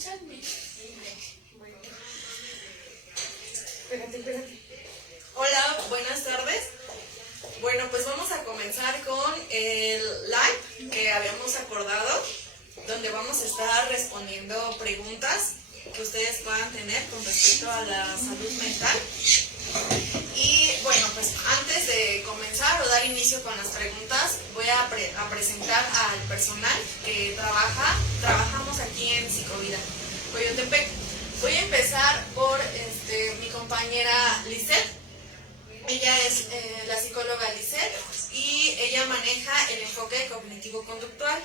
escuchan? Bueno. Espérate. Hola, buenas tardes. Bueno, pues vamos a comenzar con el live que habíamos acordado, donde vamos a estar respondiendo preguntas que ustedes puedan tener con respecto a la salud mental. Y bueno, pues antes de comenzar o dar inicio con las preguntas, voy a presentar al personal que trabajamos aquí en Psicovida Coyotepec. Voy a empezar por mi compañera Lisette. Ella es la psicóloga Lisette y ella maneja el enfoque cognitivo-conductual.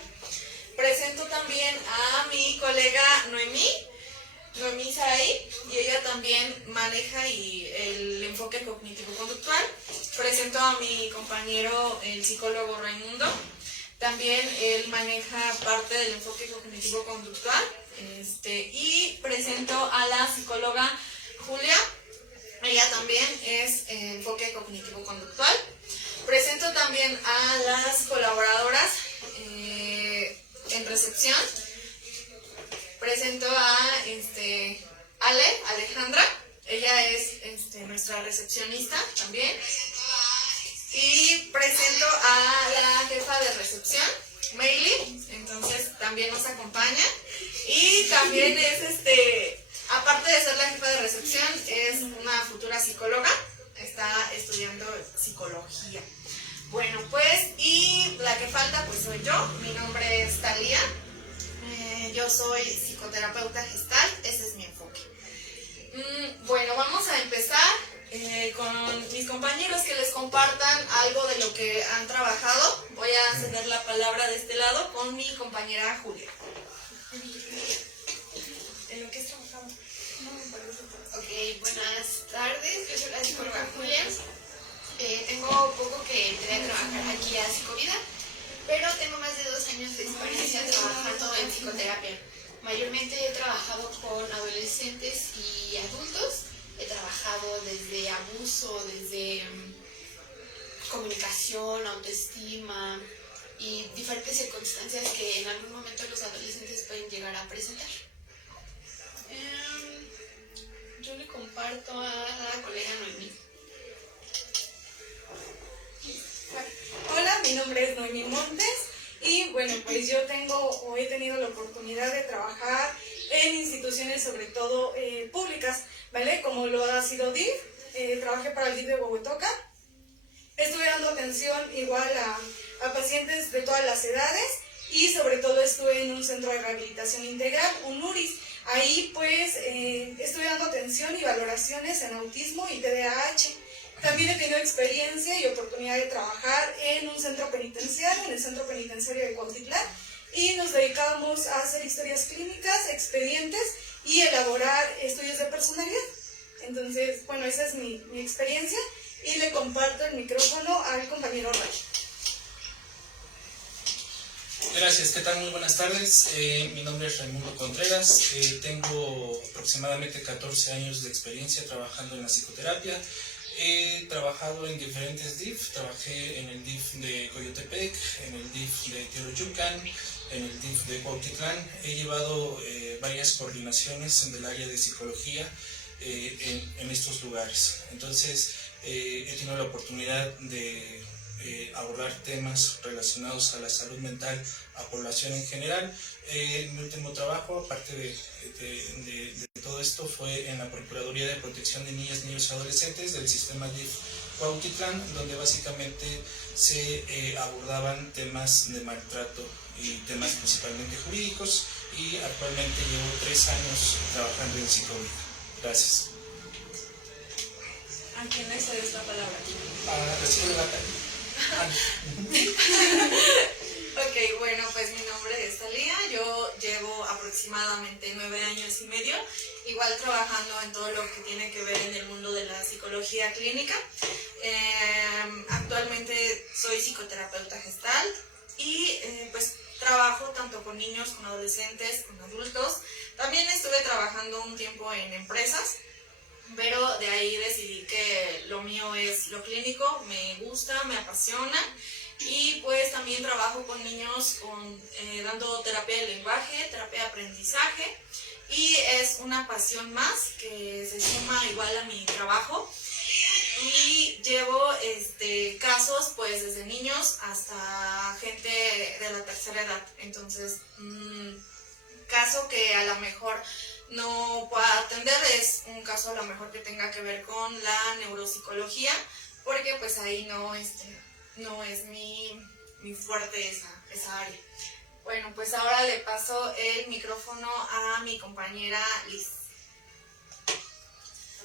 Presento también a mi colega Noemí Saray, y ella también maneja el enfoque cognitivo-conductual. Presento a mi compañero, el psicólogo Raimundo. También él maneja parte del enfoque cognitivo-conductual. Y presento a la psicóloga Julia. Ella también es enfoque cognitivo-conductual. Presento también a las colaboradoras en recepción. Presento a Alejandra. Ella es nuestra recepcionista también. Y presento a la jefa de recepción, Meili. Entonces también nos acompaña. Y también es aparte de ser la jefa de recepción, es una futura psicóloga, está estudiando psicología. Bueno, pues, y la que falta, pues soy yo. Mi nombre es Talía, yo soy psicoterapeuta gestal, ese es mi enfoque. Bueno, vamos a empezar con mis compañeros que les compartan algo de lo que han trabajado. Voy a ceder la palabra de este lado con mi compañera Julia. ¿En lo que es trabajado? Ok, buenas tardes, yo soy la psicóloga Julia. Tengo poco que entré a trabajar aquí a Psicovida, pero tengo más de 2 años de experiencia trabajando en psicoterapia. Mayormente he trabajado con adolescentes y adultos. He trabajado desde abuso, desde comunicación, autoestima y diferentes circunstancias que en algún momento los adolescentes pueden llegar a presentar. Yo le comparto a la colega Noemí. Hola, mi nombre es Noemí Montes y bueno, pues yo he tenido la oportunidad de trabajar en instituciones sobre todo públicas, ¿vale? Como lo ha sido DIF, trabajé para el DIF de Huehuetoca. Estuve dando atención igual a pacientes de todas las edades y sobre todo estuve en un centro de rehabilitación integral, un URIS. Ahí pues estuve dando atención y valoraciones en autismo y TDAH. También he tenido experiencia y oportunidad de trabajar en un centro penitenciario, en el centro penitenciario de Cuautitlán, y nos dedicábamos a hacer historias clínicas, expedientes y elaborar estudios de personalidad. Entonces, bueno, esa es mi experiencia y le comparto el micrófono al compañero Ray. Gracias, ¿qué tal? Muy buenas tardes. Mi nombre es Raimundo Contreras. Tengo aproximadamente 14 años de experiencia trabajando en la psicoterapia. He trabajado en diferentes DIF. Trabajé en el DIF de Coyotepec, en el DIF de Teoloyucan, en el DIF de Cuautitlán. He llevado varias coordinaciones del área de psicología en estos lugares. Entonces, he tenido la oportunidad de abordar temas relacionados a la salud mental a población en general. Mi último trabajo, aparte de todo esto, fue en la Procuraduría de Protección de Niñas, Niños y Adolescentes del sistema DIF Cuautitlán, donde básicamente se abordaban temas de maltrato y temas principalmente jurídicos, y actualmente llevo 3 años trabajando en Psicovida. Gracias. ¿A quién le cedes la palabra? A la psicóloga. Ok, bueno, pues mi nombre es Talía. Yo llevo aproximadamente 9 años y medio, igual trabajando en todo lo que tiene que ver en el mundo de la psicología clínica. Actualmente soy psicoterapeuta gestal y pues trabajo tanto con niños, con adolescentes, con adultos. También estuve trabajando un tiempo en empresas, pero de ahí decidí que lo mío es lo clínico, me gusta, me apasiona, y pues también trabajo con niños dando terapia de lenguaje, terapia de aprendizaje, y es una pasión más que se suma igual a mi trabajo. Y llevo casos pues desde niños hasta gente de la tercera edad. Entonces, caso que a lo mejor no pueda atender es un caso a lo mejor que tenga que ver con la neuropsicología, porque pues ahí no es mi fuerte esa área. Bueno, pues ahora le paso el micrófono a mi compañera Liz.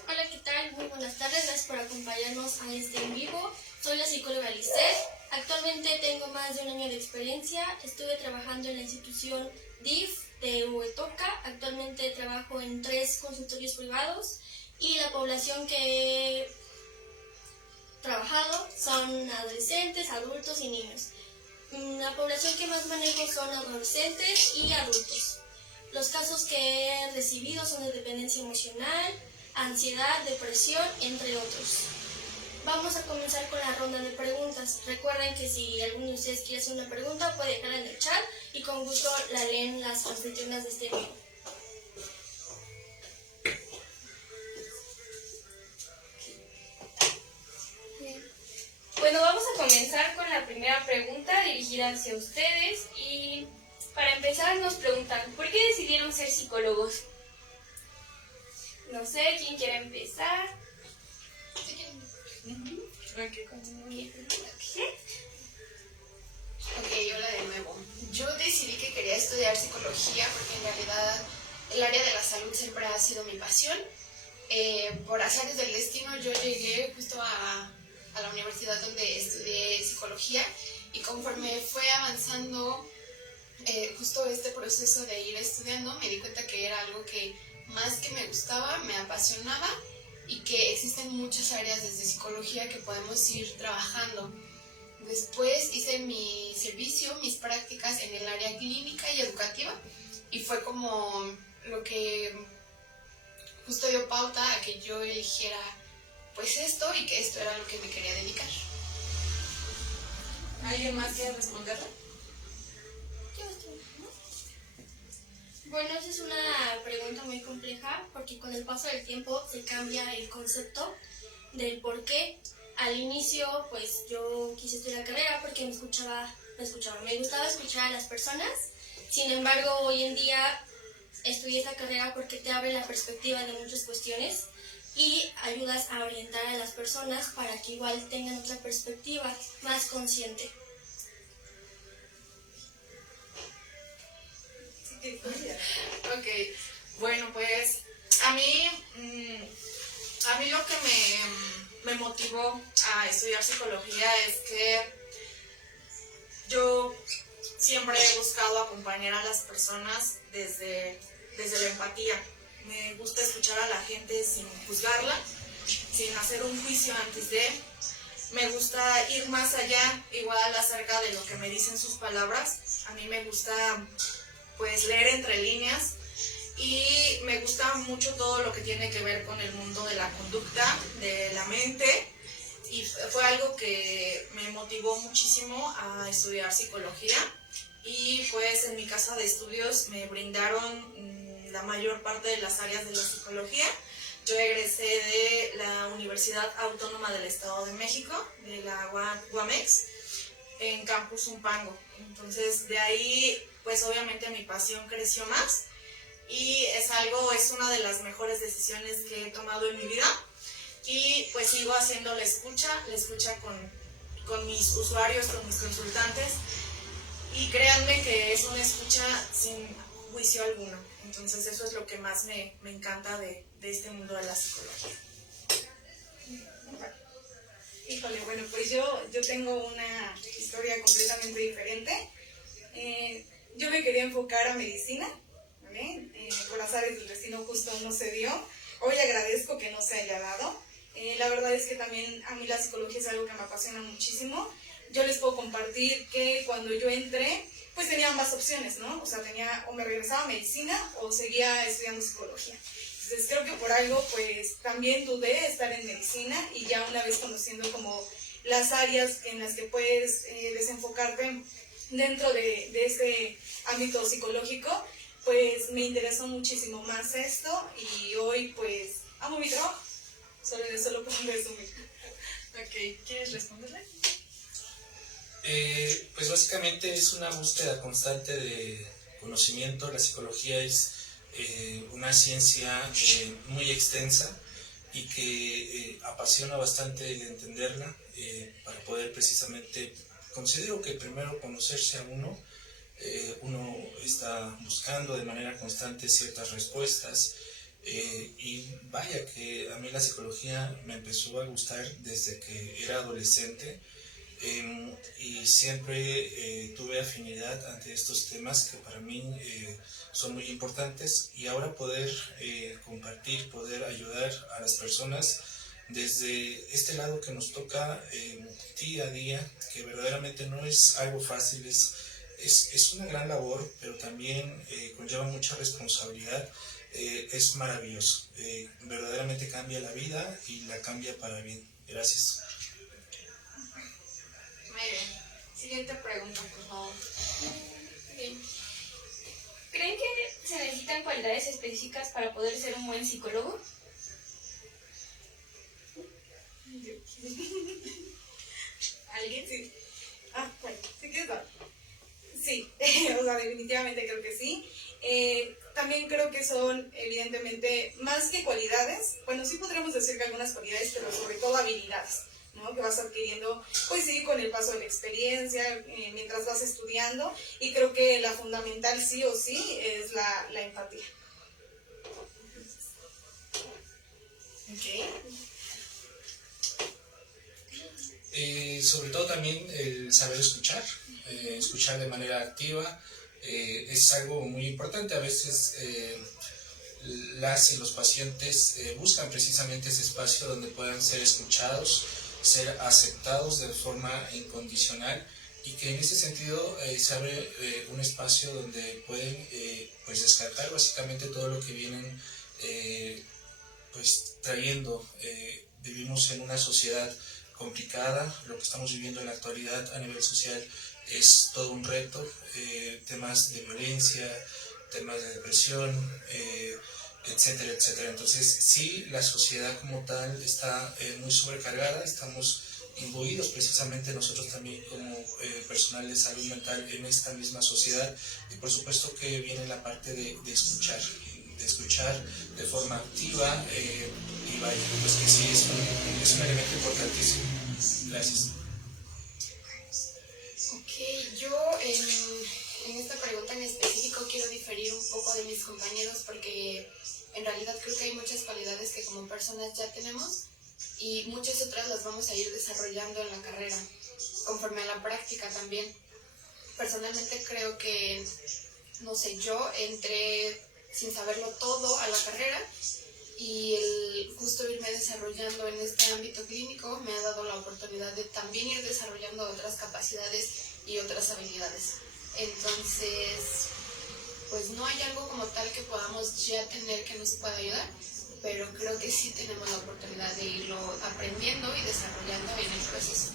Hola, ¿qué tal? Muy buenas tardes, gracias por acompañarnos a este en vivo. Soy la psicóloga Lisset. Actualmente tengo más de un año de experiencia. Estuve trabajando en la institución DIF de Huehuetoca. Actualmente trabajo en 3 consultorios privados y la población que he trabajado son adolescentes, adultos y niños. La población que más manejo son adolescentes y adultos. Los casos que he recibido son de dependencia emocional, ansiedad, depresión, entre otros. Vamos a comenzar con la ronda de preguntas. Recuerden que si alguno de ustedes quiere hacer una pregunta, puede dejarla en el chat y con gusto la leen las anfitrionas de este video. Bueno, vamos a comenzar con la primera pregunta dirigida hacia ustedes y para empezar nos preguntan, ¿por qué decidieron ser psicólogos? No sé, ¿quién quiere empezar? Ok, hola de nuevo. Yo decidí que quería estudiar psicología porque en realidad el área de la salud siempre ha sido mi pasión. Por azares del destino yo llegué justo a la universidad donde estudié psicología y conforme fue avanzando justo este proceso de ir estudiando me di cuenta que era algo que más que me gustaba, me apasionaba y que existen muchas áreas desde psicología que podemos ir trabajando. Después hice mi servicio, mis prácticas en el área clínica y educativa y fue como lo que justo dio pauta a que yo eligiera pues esto y que esto era lo que me quería dedicar. ¿Alguien más quiere responderle? Bueno, esa es una pregunta muy compleja porque con el paso del tiempo se cambia el concepto del por qué. Al inicio, pues yo quise estudiar la carrera porque me gustaba escuchar a las personas. Sin embargo, hoy en día estudié esta carrera porque te abre la perspectiva de muchas cuestiones y ayudas a orientar a las personas para que igual tengan otra perspectiva más consciente. Ok, bueno, pues a mí lo que me motivó a estudiar psicología es que yo siempre he buscado acompañar a las personas desde la empatía. Me gusta escuchar a la gente sin juzgarla, sin hacer un juicio antes de. Me gusta ir más allá, igual acerca de lo que me dicen sus palabras. A mí me gusta pues leer entre líneas y me gusta mucho todo lo que tiene que ver con el mundo de la conducta, de la mente, y fue algo que me motivó muchísimo a estudiar psicología y pues en mi casa de estudios me brindaron la mayor parte de las áreas de la psicología. Yo egresé de la Universidad Autónoma del Estado de México, de la UAMEX, en Campus Zumpango. Entonces de ahí pues obviamente mi pasión creció más y es una de las mejores decisiones que he tomado en mi vida y pues sigo haciendo la escucha con mis usuarios, con mis consultantes y créanme que es una escucha sin juicio alguno. Entonces eso es lo que más me encanta de este mundo de la psicología. Híjole, bueno, pues yo tengo una historia completamente diferente. Yo me quería enfocar a medicina, ¿vale? Por azares del destino justo no se dio. Hoy agradezco que no se haya dado. La verdad es que también a mí la psicología es algo que me apasiona muchísimo. Yo les puedo compartir que cuando yo entré, pues tenía ambas opciones, ¿no? O sea, o me regresaba a medicina o seguía estudiando psicología. Entonces creo que por algo pues también dudé estar en medicina y ya una vez conociendo como las áreas en las que puedes desenfocarte dentro de este ámbito psicológico, pues me interesó muchísimo más esto y hoy pues amo mi trabajo. Solo de eso lo puedo resumir. Ok, ¿quieres responderle? Pues básicamente es una búsqueda constante de conocimiento. La psicología es una ciencia muy extensa y que apasiona bastante el entenderla para poder precisamente, considero que primero conocerse a uno, uno está buscando de manera constante ciertas respuestas y vaya que a mí la psicología me empezó a gustar desde que era adolescente. Y siempre tuve afinidad ante estos temas que para mí son muy importantes y ahora poder compartir, poder ayudar a las personas desde este lado que nos toca día a día, que verdaderamente no es algo fácil, es una gran labor, pero también conlleva mucha responsabilidad. Es maravilloso, verdaderamente cambia la vida y la cambia para bien. Gracias. Muy bien. Siguiente pregunta, por favor. ¿Creen que se necesitan cualidades específicas para poder ser un buen psicólogo? ¿Alguien? Sí. Bueno, sí que es verdad. Sí, o sea, definitivamente creo que sí. También creo que son, evidentemente, más que cualidades, bueno, sí podríamos decir que algunas cualidades, pero sobre todo habilidades, ¿no? Que vas adquiriendo, pues sí, con el paso de la experiencia, mientras vas estudiando, y creo que la fundamental sí o sí es la empatía. Ok. Sobre todo también el saber escuchar, escuchar de manera activa, es algo muy importante. A veces las y los pacientes buscan precisamente ese espacio donde puedan ser escuchados, ser aceptados de forma incondicional y que en ese sentido se abre un espacio donde pueden pues descargar básicamente todo lo que vienen pues trayendo. Vivimos en una sociedad complicada, lo que estamos viviendo en la actualidad a nivel social es todo un reto, temas de violencia, temas de depresión, etcétera, etcétera. Entonces sí, la sociedad como tal está muy sobrecargada, estamos imbuidos precisamente nosotros también como personal de salud mental en esta misma sociedad y por supuesto que viene la parte de escuchar de forma activa y vaya, pues que sí es un elemento importantísimo. Gracias. Ok, yo en esta pregunta en específico quiero diferir un poco de mis compañeros porque en realidad creo que hay muchas cualidades que como personas ya tenemos y muchas otras las vamos a ir desarrollando en la carrera, conforme a la práctica también. Personalmente creo que, no sé, yo entré sin saberlo todo a la carrera y el justo irme desarrollando en este ámbito clínico me ha dado la oportunidad de también ir desarrollando otras capacidades y otras habilidades. Entonces, pues no hay algo como tal que podamos ya tener que nos pueda ayudar, pero creo que sí tenemos la oportunidad de irlo aprendiendo y desarrollando en el proceso.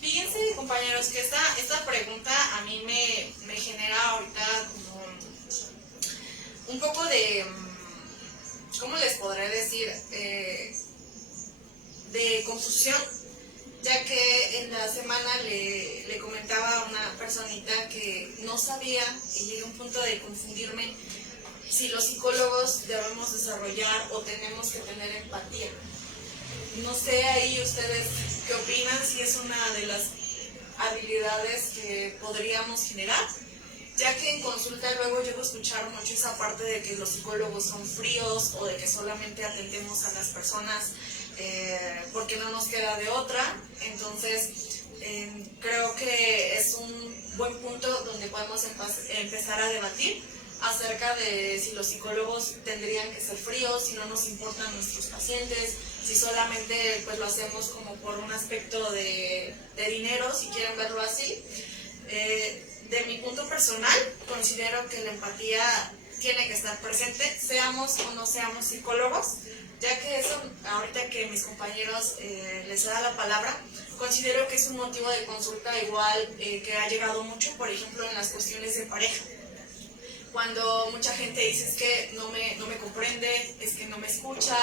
Fíjense, compañeros, que esta pregunta a mí me genera ahorita como un poco de, ¿cómo les podré decir? De confusión, ya que en la semana le comentaba a una personita que no sabía y llegué a un punto de confundirme si los psicólogos debemos desarrollar o tenemos que tener empatía. No sé ahí ustedes qué opinan, si es una de las habilidades que podríamos generar, ya que en consulta luego llego a escuchar mucho esa parte de que los psicólogos son fríos o de que solamente atendemos a las personas porque no nos queda de otra. Entonces creo que es un buen punto donde podemos empezar a debatir acerca de si los psicólogos tendrían que ser fríos, si no nos importan nuestros pacientes, si solamente pues lo hacemos como por un aspecto de dinero, si quieren verlo así. De mi punto personal, considero que la empatía tiene que estar presente, seamos o no seamos psicólogos, ya que eso, ahorita que mis compañeros les da la palabra, considero que es un motivo de consulta igual que ha llegado mucho, por ejemplo, en las cuestiones de pareja. Cuando mucha gente dice es que no me comprende, es que no me escucha,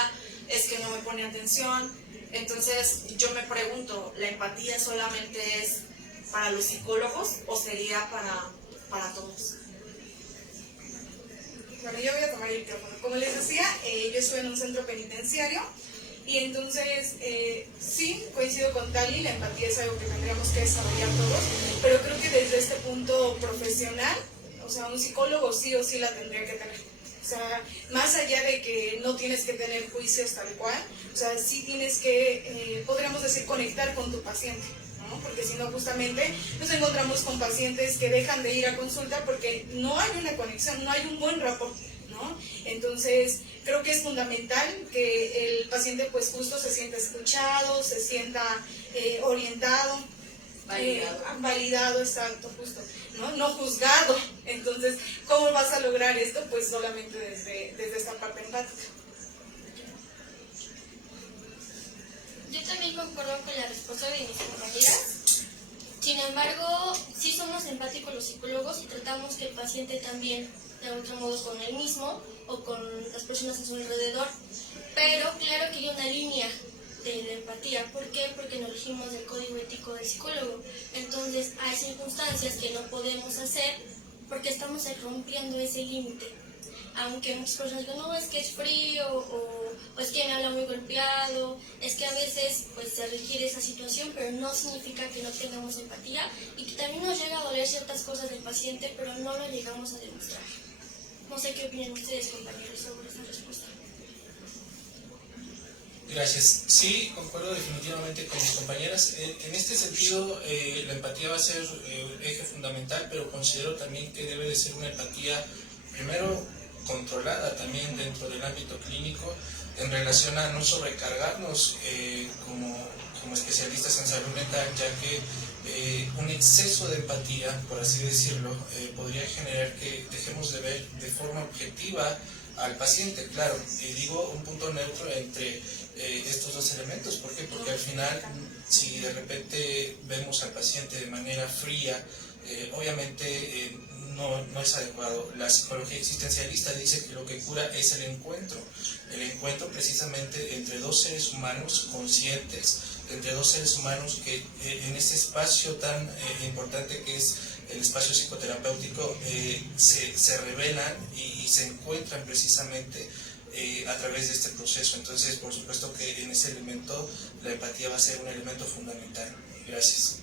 es que no me pone atención. Entonces yo me pregunto, ¿la empatía solamente es para los psicólogos o sería para todos? Bueno, yo voy a tomar el micrófono. Como les decía, yo estuve en un centro penitenciario y entonces sí, coincido con Tali, la empatía es algo que tendríamos que desarrollar todos, pero creo que desde este punto profesional, o sea, un psicólogo sí o sí la tendría que tener. O sea, más allá de que no tienes que tener juicios tal cual, o sea, sí tienes que, podríamos decir, conectar con tu paciente, ¿no? Porque si no, justamente nos encontramos con pacientes que dejan de ir a consulta porque no hay una conexión, no hay un buen rapport, ¿no? Entonces, creo que es fundamental que el paciente pues justo se sienta escuchado, se sienta orientado, validado, exacto, justo, no juzgado. Entonces, ¿cómo vas a lograr esto? Pues solamente desde esta parte empática. Yo también concuerdo con la respuesta de mis compañeras. Sin embargo, sí somos empáticos los psicólogos y tratamos que el paciente también, de otro modo, con él mismo o con las personas a su alrededor. Pero claro que hay una línea de la empatía. ¿Por qué? Porque nos regimos del código ético del psicólogo. Entonces, hay circunstancias que no podemos hacer porque estamos rompiendo ese límite. Aunque muchas personas digan, no, es que es frío, o es que me habla muy golpeado, es que a veces pues se requiere esa situación, pero no significa que no tengamos empatía y que también nos llega a doler ciertas cosas del paciente, pero no lo llegamos a demostrar. No sé qué opinan ustedes, compañeros, sobre esta respuesta. Gracias. Sí, concuerdo definitivamente con mis compañeras. En este sentido, la empatía va a ser un eje fundamental, pero considero también que debe de ser una empatía, primero, controlada también dentro del ámbito clínico, en relación a no sobrecargarnos como especialistas en salud mental, ya que un exceso de empatía, por así decirlo, podría generar que dejemos de ver de forma objetiva al paciente. Claro, digo un punto neutro entre estos dos elementos. ¿Por qué? Porque al final, si de repente vemos al paciente de manera fría, obviamente no es adecuado. La psicología existencialista dice que lo que cura es el encuentro precisamente entre dos seres humanos conscientes, entre dos seres humanos que en este espacio tan importante que es el espacio psicoterapéutico se revelan y se encuentran precisamente a través de este proceso. Entonces, por supuesto que en ese elemento la empatía va a ser un elemento fundamental. Gracias.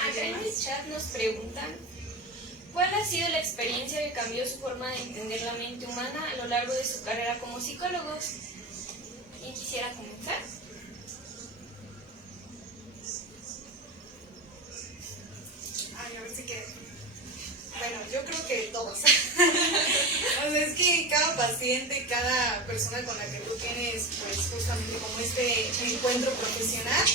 Acá en el chat nos preguntan, ¿cuál ha sido la experiencia que cambió su forma de entender la mente humana a lo largo de su carrera como psicólogos? ¿Quién quisiera comenzar? Ay, a ver si queda. Bueno, yo creo que todos. O sea, es que cada paciente, cada persona con la que tú tienes, pues justamente como este encuentro profesional,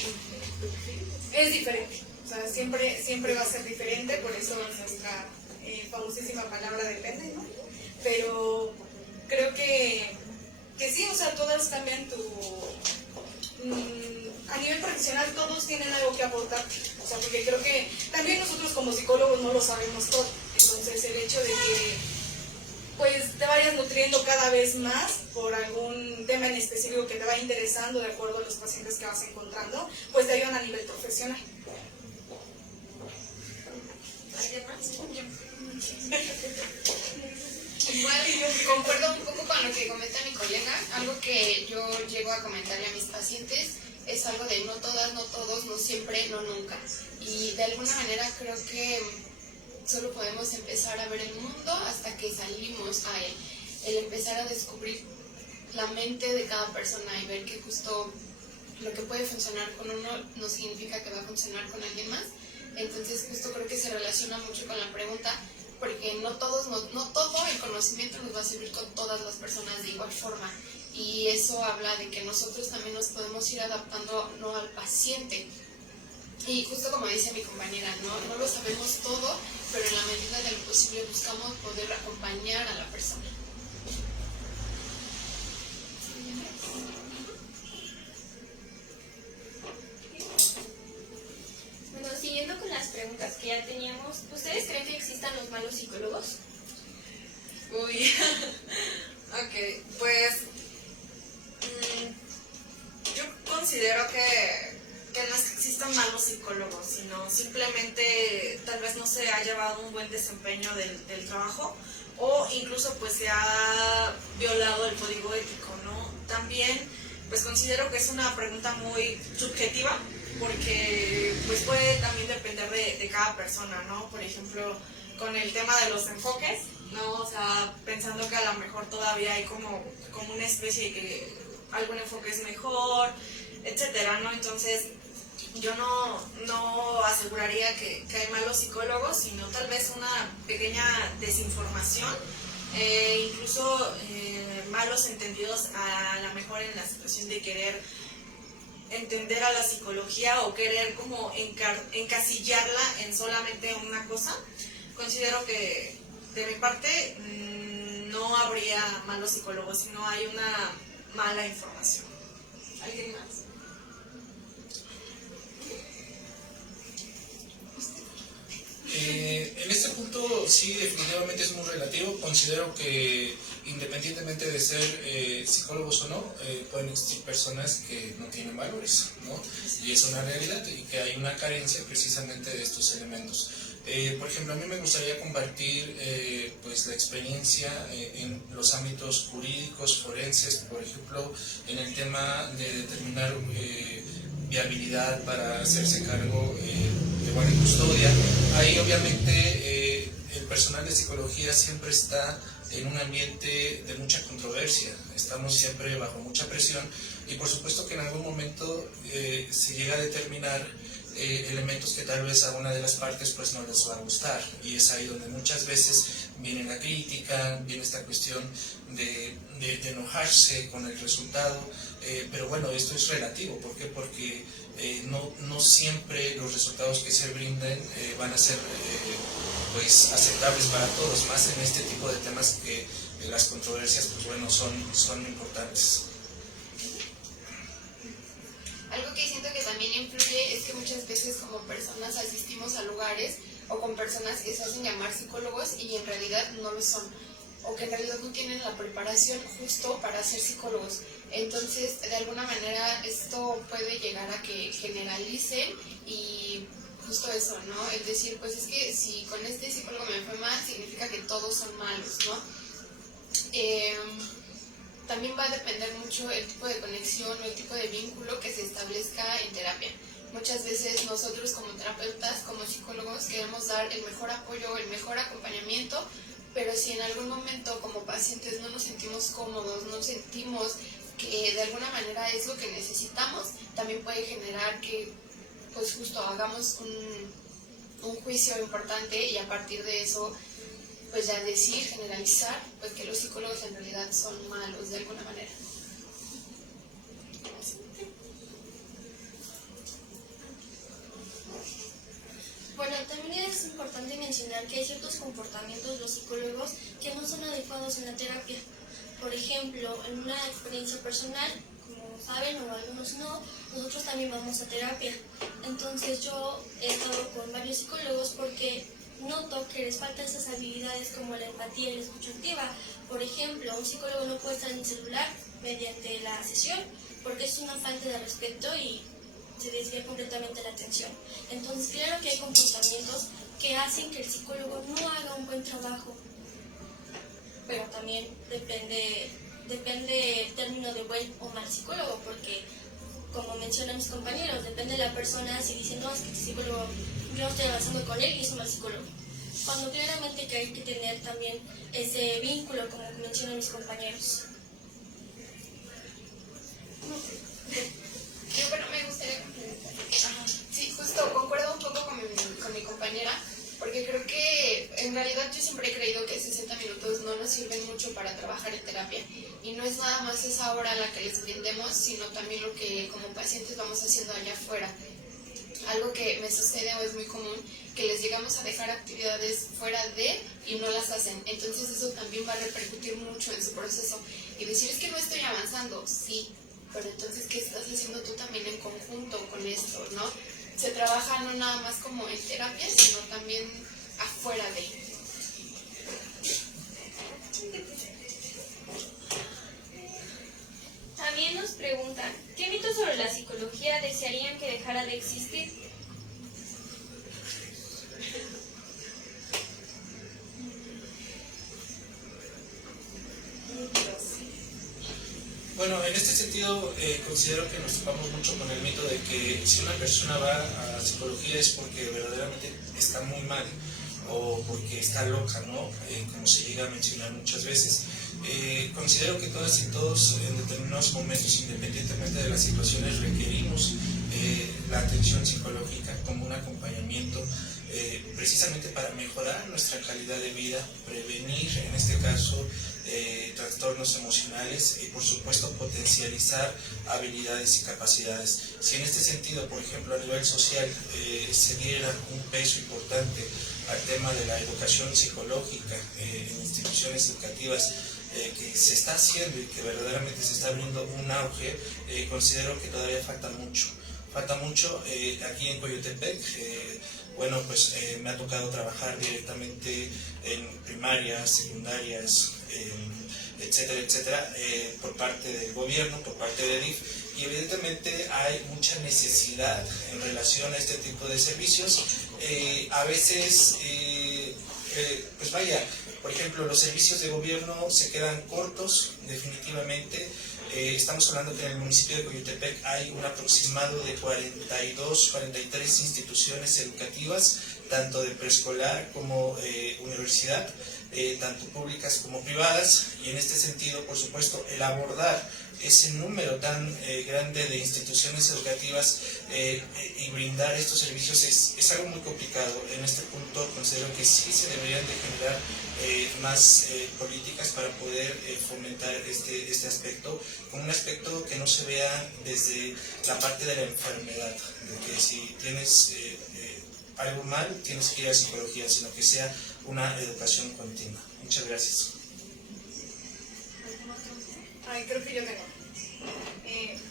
es diferente. O sea, siempre va a ser diferente, por eso nuestra famosísima palabra depende, ¿no? Pero creo que sí, o sea, todas cambian a nivel profesional todos tienen algo que aportar. O sea, porque creo que también nosotros como psicólogos no lo sabemos todo. Entonces el hecho de que pues te vayas nutriendo cada vez más por algún tema en específico que te va interesando de acuerdo a los pacientes que vas encontrando, pues te ayudan a nivel profesional. Igual concuerdo un poco con lo que comenta mi colega. Algo que yo llego a comentarle a mis pacientes es algo de no todas, no todos, no siempre, no nunca. Y de alguna manera creo que solo podemos empezar a ver el mundo hasta que salimos a él. El empezar a descubrir la mente de cada persona y ver que justo lo que puede funcionar con uno no significa que va a funcionar con alguien más. Entonces justo creo que se relaciona mucho con la pregunta, porque no todo el conocimiento nos va a servir con todas las personas de igual forma. Y eso habla de que nosotros también nos podemos ir adaptando no al paciente, Y justo como dice mi compañera, no lo sabemos todo, pero en la medida de lo posible buscamos poder acompañar a la persona. Bueno, siguiendo con las preguntas que ya teníamos, ¿ustedes creen que existan los malos psicólogos? Uy, ok, pues yo considero que no es que existan malos psicólogos, sino simplemente tal vez no se ha llevado un buen desempeño del trabajo, o incluso pues se ha violado el código ético, ¿no? También pues considero que es una pregunta muy subjetiva, porque pues puede también depender de cada persona, ¿no? Por ejemplo, con el tema de los enfoques, ¿no? O sea, pensando que a lo mejor todavía hay como una especie de que algún enfoque es mejor, etcétera, ¿no? Entonces, yo no aseguraría que hay malos psicólogos, sino tal vez una pequeña desinformación, incluso malos entendidos a lo mejor en la situación de querer entender a la psicología o querer como encasillarla en solamente una cosa. Considero que de mi parte no habría malos psicólogos, sino hay una mala información. ¿Alguien más? En este punto sí, definitivamente es muy relativo. Considero que independientemente de ser psicólogos o no, pueden existir personas que no tienen valores, ¿no? Y es una realidad y que hay una carencia precisamente de estos elementos. Por ejemplo, a mí me gustaría compartir pues la experiencia en los ámbitos jurídicos, forenses, por ejemplo, en el tema de determinar viabilidad para hacerse cargo de guardia y custodia. Ahí obviamente el personal de psicología siempre está en un ambiente de mucha controversia, estamos siempre bajo mucha presión y por supuesto que en algún momento se llega a determinar elementos que tal vez a una de las partes pues no les va a gustar, y es ahí donde muchas veces viene la crítica, viene esta cuestión de enojarse con el resultado, pero bueno, esto es relativo. ¿Por qué? Porque no siempre los resultados que se brinden van a ser pues aceptables para todos, más en este tipo de temas que las controversias pues bueno son importantes. Algo que siento que también influye es que muchas veces como personas asistimos a lugares o con personas que se hacen llamar psicólogos y en realidad no lo son, o que en realidad no tienen la preparación justo para ser psicólogos. Entonces, de alguna manera esto puede llegar a que generalicen y justo eso, ¿no? Es decir, pues es que si con este psicólogo me fue mal, significa que todos son malos, ¿no? También va a depender mucho el tipo de conexión o el tipo de vínculo que se establezca en terapia. Muchas veces nosotros como terapeutas, como psicólogos, queremos dar el mejor apoyo, el mejor acompañamiento, pero si en algún momento como pacientes no nos sentimos cómodos, no sentimos que de alguna manera es lo que necesitamos, también puede generar que pues justo hagamos un juicio importante y a partir de eso pues ya decir, generalizar, pues que los psicólogos en realidad son malos de alguna manera. Bueno, también es importante mencionar que hay ciertos comportamientos de los psicólogos que no son adecuados en la terapia. Por ejemplo, en una experiencia personal, como saben o algunos no, nosotros también vamos a terapia. Entonces yo he estado con varios psicólogos porque noto que les faltan esas habilidades como la empatía y la escucha activa. Por ejemplo, un psicólogo no puede estar en el celular mediante la sesión porque es una falta de respeto y se desvía completamente la atención. Entonces, claro que hay comportamientos que hacen que el psicólogo no haga un buen trabajo, pero también depende el término de buen o mal psicólogo, porque como mencionan mis compañeros, depende de la persona si dicen, no, es que este psicólogo, yo no estoy avanzando con él y es un mal psicólogo. Cuando claramente que hay que tener también ese vínculo, como mencionan mis compañeros. Yo, bueno, me gustaría complementar. Sí, justo concuerdo un poco con mi compañera, porque creo que en realidad yo siempre he creído que 60 minutos no nos sirven mucho para trabajar en terapia. Y no es nada más esa hora la que les brindemos, sino también lo que como pacientes vamos haciendo allá afuera. algo que me sucede o es muy común, que les llegamos a dejar actividades fuera de y no las hacen. Entonces eso también va a repercutir mucho en su proceso. Y decir, es que no estoy avanzando, sí, pero entonces, ¿qué estás haciendo tú también en conjunto con esto, no? Se trabaja no nada más como en terapia, sino también afuera de. También nos preguntan, ¿qué mitos sobre la psicología desearían que dejara de existir? Bueno, en este sentido considero que nos topamos mucho con el mito de que si una persona va a psicología es porque verdaderamente está muy mal o porque está loca, ¿no? Como se llega a mencionar muchas veces. Considero que todas y todos en determinados momentos, independientemente de las situaciones, requerimos la atención psicológica como un acompañamiento precisamente para mejorar nuestra calidad de vida, prevenir en este caso trastornos emocionales y por supuesto potencializar habilidades y capacidades. Si en este sentido, por ejemplo, a nivel social se diera un peso importante al tema de la educación psicológica en instituciones educativas, que se está haciendo y que verdaderamente se está abriendo un auge, considero que todavía falta mucho. Falta mucho aquí en Coyotepec. Bueno, pues me ha tocado trabajar directamente en primarias, secundarias, etcétera, etcétera, por parte del gobierno, por parte de DIF, y evidentemente hay mucha necesidad en relación a este tipo de servicios. A veces, pues vaya, por ejemplo, los servicios de gobierno se quedan cortos, definitivamente. Estamos hablando que en el municipio de Coyotepec hay un aproximado de 42, 43 instituciones educativas, tanto de preescolar como universidad, tanto públicas como privadas, y en este sentido, por supuesto, el abordar ese número tan grande de instituciones educativas y brindar estos servicios es algo muy complicado. En este punto considero que sí se deberían de generar más políticas para poder fomentar este aspecto, como un aspecto que no se vea desde la parte de la enfermedad, de que si tienes algo mal tienes que ir a psicología, sino que sea una educación continua. Muchas gracias. Creo que yo tengo.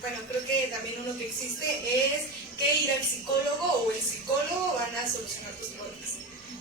Bueno, creo que también uno que existe es que ir al psicólogo o el psicólogo van a solucionar tus problemas.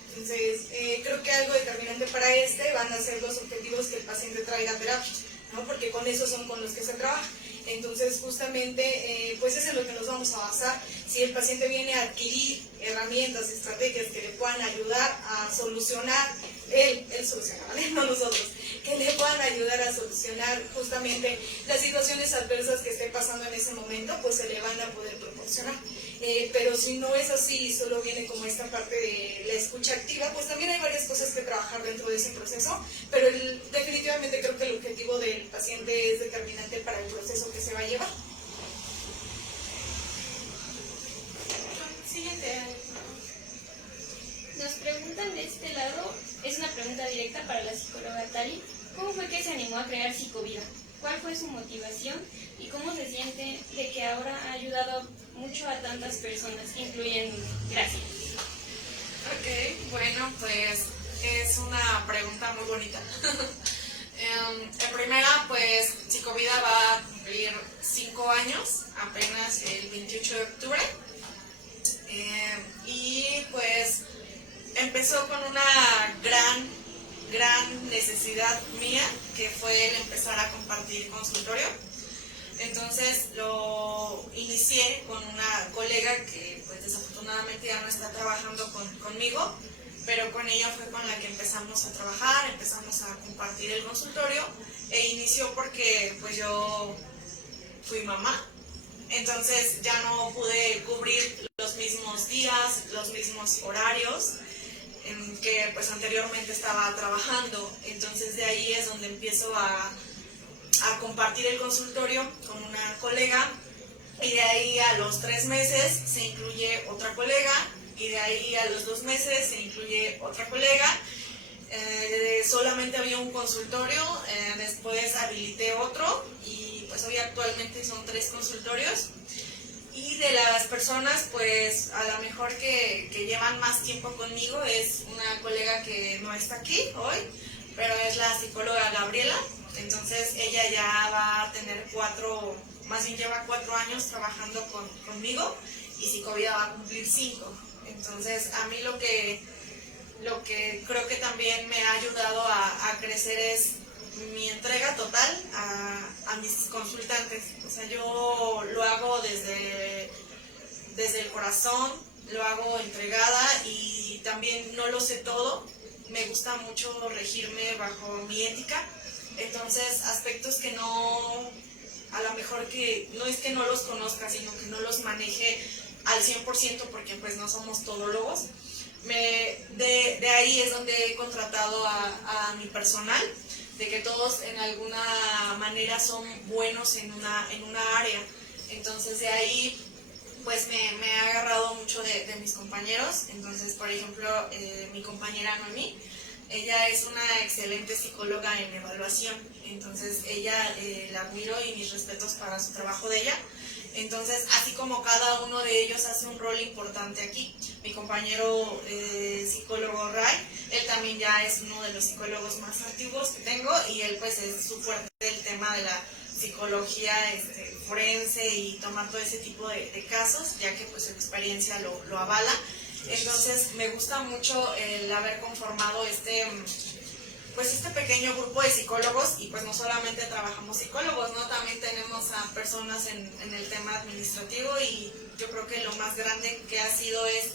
Entonces, creo que algo determinante para van a ser los objetivos que el paciente traiga a terapia, ¿no? Porque con esos son con los que se trabaja. Entonces, justamente, pues es en lo que nos vamos a basar. Si el paciente viene a adquirir herramientas, estrategias que le puedan ayudar a solucionar, él soluciona, ¿vale? No nosotros, que le puedan ayudar a solucionar justamente las situaciones adversas que esté pasando en ese momento, pues se le van a poder proporcionar. Pero si no es así y solo viene como esta parte de la escucha activa, pues también hay varias cosas que trabajar dentro de ese proceso, pero definitivamente creo que el objetivo del paciente es determinante para el proceso que se va a llevar. Siguiente. Nos preguntan de este lado, es una pregunta directa para la psicóloga Tali, ¿cómo fue que se animó a crear Psicovida? ¿Cuál fue su motivación y cómo se siente de que ahora ha ayudado mucho a tantas personas, incluyendo Gracia? Ok, bueno, pues es una pregunta muy bonita. En primera, pues Psicovida va a cumplir 5 años, apenas el 28 de octubre. Y pues empezó con una gran necesidad mía, que fue el empezar a compartir consultorio. Entonces lo inicié con una colega que pues desafortunadamente ya no está trabajando conmigo, pero con ella fue con la que empezamos a trabajar, empezamos a compartir el consultorio, e inició porque pues yo fui mamá. Entonces ya no pude cubrir los mismos días, los mismos horarios en que pues anteriormente estaba trabajando. Entonces de ahí es donde empiezo a compartir el consultorio con una colega, y de ahí a los 3 meses se incluye otra colega, y de ahí a los 2 meses se incluye otra colega. Solamente había un consultorio, después habilité otro, y pues hoy actualmente son 3 consultorios. Y de las personas, pues a lo mejor que llevan más tiempo conmigo es una colega que no está aquí hoy, pero es la psicóloga Gabriela. Entonces ella ya va a tener lleva 4 años trabajando conmigo y Psicovida va a cumplir 5. Entonces a mí lo que creo que también me ha ayudado a crecer es mi entrega total a mis consultantes. O sea, yo lo hago desde el corazón, lo hago entregada y también no lo sé todo. Me gusta mucho regirme bajo mi ética. Entonces, aspectos que no, a lo mejor que no es que no los conozca, sino que no los maneje al 100% porque pues no somos todólogos. De ahí es donde he contratado a mi personal, de que todos en alguna manera son buenos en una área. Entonces de ahí pues me he agarrado mucho de mis compañeros. Entonces, por ejemplo, mi compañera Noemí, ella es una excelente psicóloga en evaluación. Entonces ella la admiro y mis respetos para su trabajo de ella. Entonces, así como cada uno de ellos hace un rol importante aquí, mi compañero psicólogo Ray, él también ya es uno de los psicólogos más antiguos que tengo y él pues es su fuerte el tema de la psicología forense y tomar todo ese tipo de casos, ya que pues su experiencia lo avala. Entonces, me gusta mucho el haber conformado este pequeño grupo de psicólogos y pues no solamente trabajamos psicólogos, ¿no? También tenemos a personas en el tema administrativo y yo creo que lo más grande que ha sido es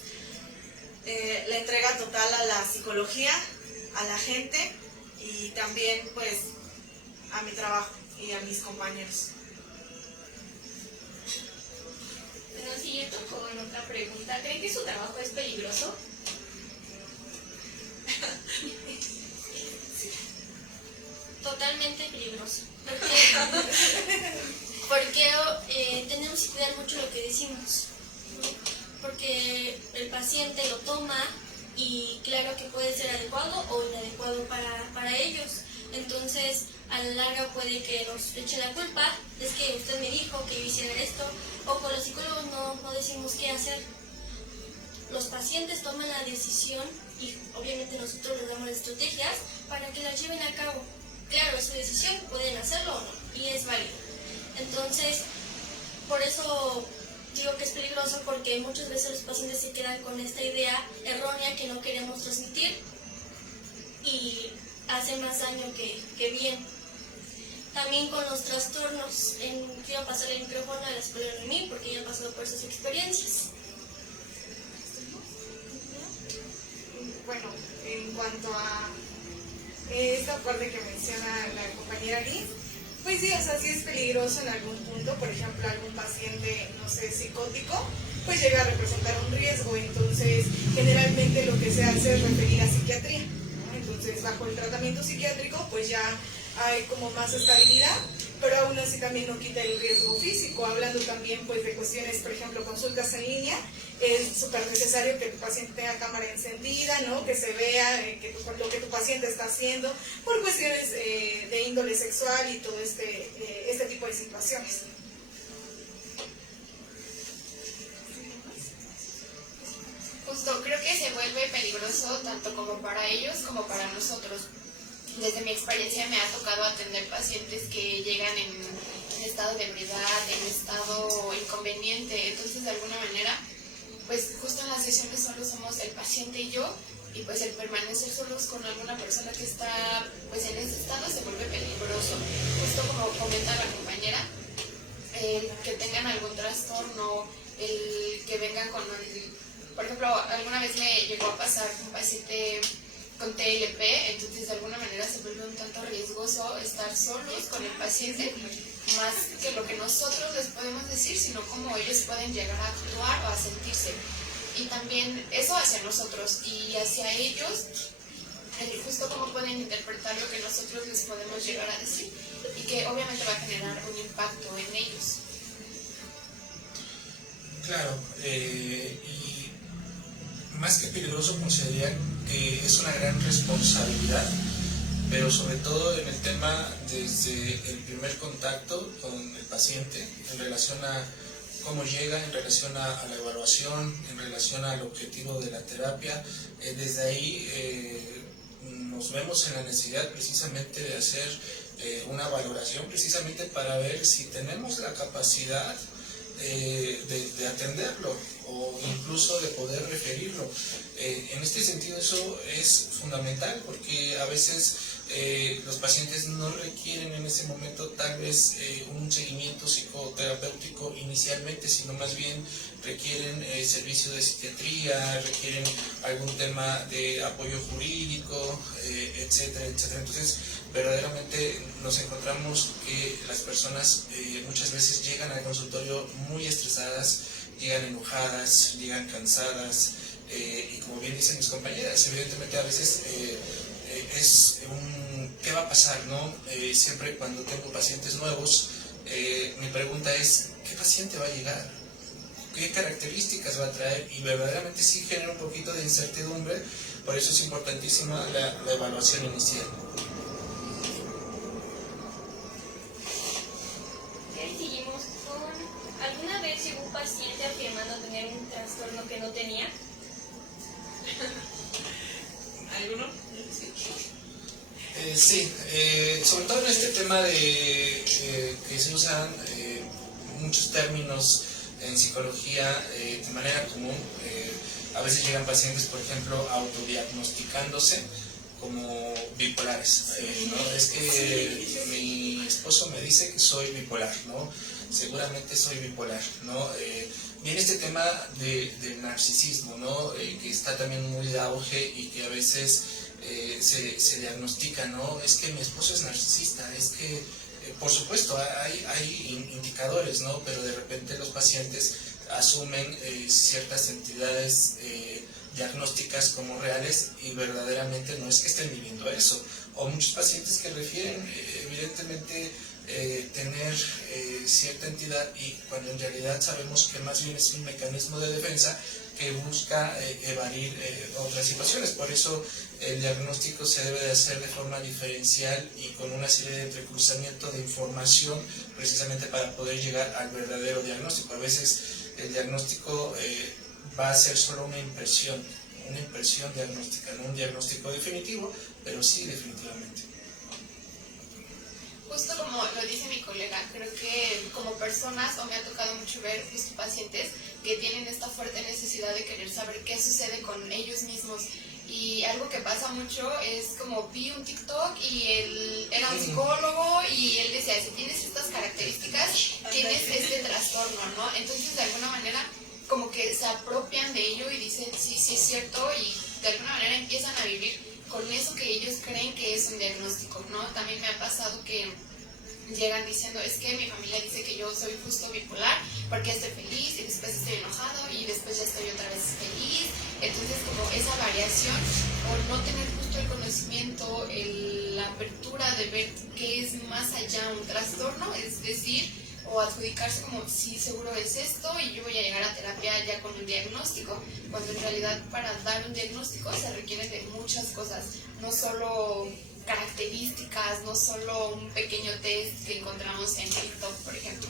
la entrega total a la psicología, a la gente y también pues a mi trabajo y a mis compañeros. Bueno, siguiendo con otra pregunta, ¿creen que su trabajo es peligroso? Totalmente peligroso. Porque tenemos que cuidar mucho lo que decimos. Porque el paciente lo toma y claro que puede ser adecuado o inadecuado para ellos. Entonces, a la larga puede que nos echen la culpa. Es que usted me dijo que yo hiciera esto. O con los psicólogos no decimos qué hacer. Los pacientes toman la decisión y obviamente nosotros les damos las estrategias para que las lleven a cabo. Claro, es su decisión, pueden hacerlo o no, y es válido. Entonces, por eso digo que es peligroso, porque muchas veces los pacientes se quedan con esta idea errónea que no queremos transmitir y hace más daño que bien. También con los trastornos, quiero pasar el micrófono a la escuela de mí, porque ella ha pasado por esas experiencias. Bueno, en cuanto a esta parte que menciona la compañera Liz, pues sí, o sea, sí es peligroso en algún punto. Por ejemplo, algún paciente, no sé, psicótico, pues llega a representar un riesgo. Entonces, generalmente lo que se hace es referir a psiquiatría, ¿no? Entonces, bajo el tratamiento psiquiátrico, pues ya hay como más estabilidad, pero aún así también no quita el riesgo físico. Hablando también pues de cuestiones, por ejemplo, consultas en línea, es súper necesario que tu paciente tenga cámara encendida, ¿no? Que se vea lo que tu paciente está haciendo por cuestiones de índole sexual y todo este tipo de situaciones. Justo, creo que se vuelve peligroso tanto como para ellos como para nosotros. Desde mi experiencia me ha tocado atender pacientes que llegan en estado de ebriedad, en estado inconveniente. Entonces, de alguna manera, pues justo en las sesiones solo somos el paciente y yo, y pues el permanecer solos con alguna persona que está pues en ese estado se vuelve peligroso. Justo como comenta la compañera, el que tengan algún trastorno, el que vengan con por ejemplo, alguna vez me llegó a pasar un paciente con TLP, entonces de alguna manera se vuelve un tanto riesgoso estar solos con el paciente, más que lo que nosotros les podemos decir, sino cómo ellos pueden llegar a actuar o a sentirse. Y también eso hacia nosotros y hacia ellos, justo cómo pueden interpretar lo que nosotros les podemos llegar a decir y que obviamente va a generar un impacto en ellos. Claro, y más que peligroso consideraría que es una gran responsabilidad, pero sobre todo en el tema desde el primer contacto con el paciente en relación a cómo llega en relación a la evaluación, en relación al objetivo de la terapia. Desde ahí nos vemos en la necesidad precisamente de hacer una valoración precisamente para ver si tenemos la capacidad de atenderlo o incluso de poder referirlo. En este sentido eso es fundamental porque a veces los pacientes no requieren en ese momento tal vez un seguimiento psicoterapéutico inicialmente, sino más bien requieren servicio de psiquiatría, requieren algún tema de apoyo jurídico, etcétera, etcétera. Entonces, verdaderamente nos encontramos que las personas muchas veces llegan al consultorio muy estresadas, llegan enojadas, llegan cansadas, y como bien dicen mis compañeras, evidentemente a veces es un ¿qué va a pasar? ¿No? Siempre cuando tengo pacientes nuevos, mi pregunta es ¿qué paciente va a llegar? ¿Qué características va a traer? Y verdaderamente sí genera un poquito de incertidumbre, por eso es importantísima la evaluación inicial. Seguimos con, ¿alguna vez llegó un paciente afirmando tener un trastorno que no tenía? ¿Alguno? Sí, sobre todo en este tema de que se usan muchos términos en psicología de manera común. A veces llegan pacientes, por ejemplo, autodiagnosticándose como bipolares, ¿no? Es que mi esposo me dice que soy bipolar, ¿no? Seguramente soy bipolar, ¿no? Viene este tema del narcisismo, ¿no? Que está también muy de auge y que a veces se diagnostica, ¿no? Es que mi esposo es narcisista, es que, por supuesto, hay indicadores, ¿no? Pero de repente los pacientes asumen ciertas entidades diagnósticas como reales y verdaderamente no es que estén viviendo eso. O muchos pacientes que refieren evidentemente tener cierta entidad y cuando en realidad sabemos que más bien es un mecanismo de defensa que busca evadir otras situaciones. Por eso el diagnóstico se debe de hacer de forma diferencial y con una serie de entrecruzamiento de información precisamente para poder llegar al verdadero diagnóstico. A veces el diagnóstico va a ser solo una impresión diagnóstica, no un diagnóstico definitivo, pero sí definitivamente. Justo como lo dice mi colega, creo que como personas, o me ha tocado mucho ver justo pacientes que tienen esta fuerte necesidad de querer saber qué sucede con ellos mismos. Y algo que pasa mucho es como vi un TikTok y él era un psicólogo y él decía, si tienes estas características, tienes este trastorno, ¿no? Entonces de alguna manera como que se apropian de ello y dicen, sí, sí es cierto, y de alguna manera empiezan a vivir con eso que ellos creen que es un diagnóstico, ¿no? También me ha pasado que llegan diciendo, es que mi familia dice que yo soy justo bipolar porque estoy feliz y después estoy enojado y después ya estoy otra vez feliz. Entonces como esa variación o no tener justo el conocimiento, la apertura de ver qué es más allá un trastorno, es decir, o adjudicarse como, sí, seguro es esto y yo voy a llegar a terapia ya con un diagnóstico, cuando en realidad para dar un diagnóstico se requieren de muchas cosas, no solo características, no solo un pequeño test que encontramos en TikTok, por ejemplo.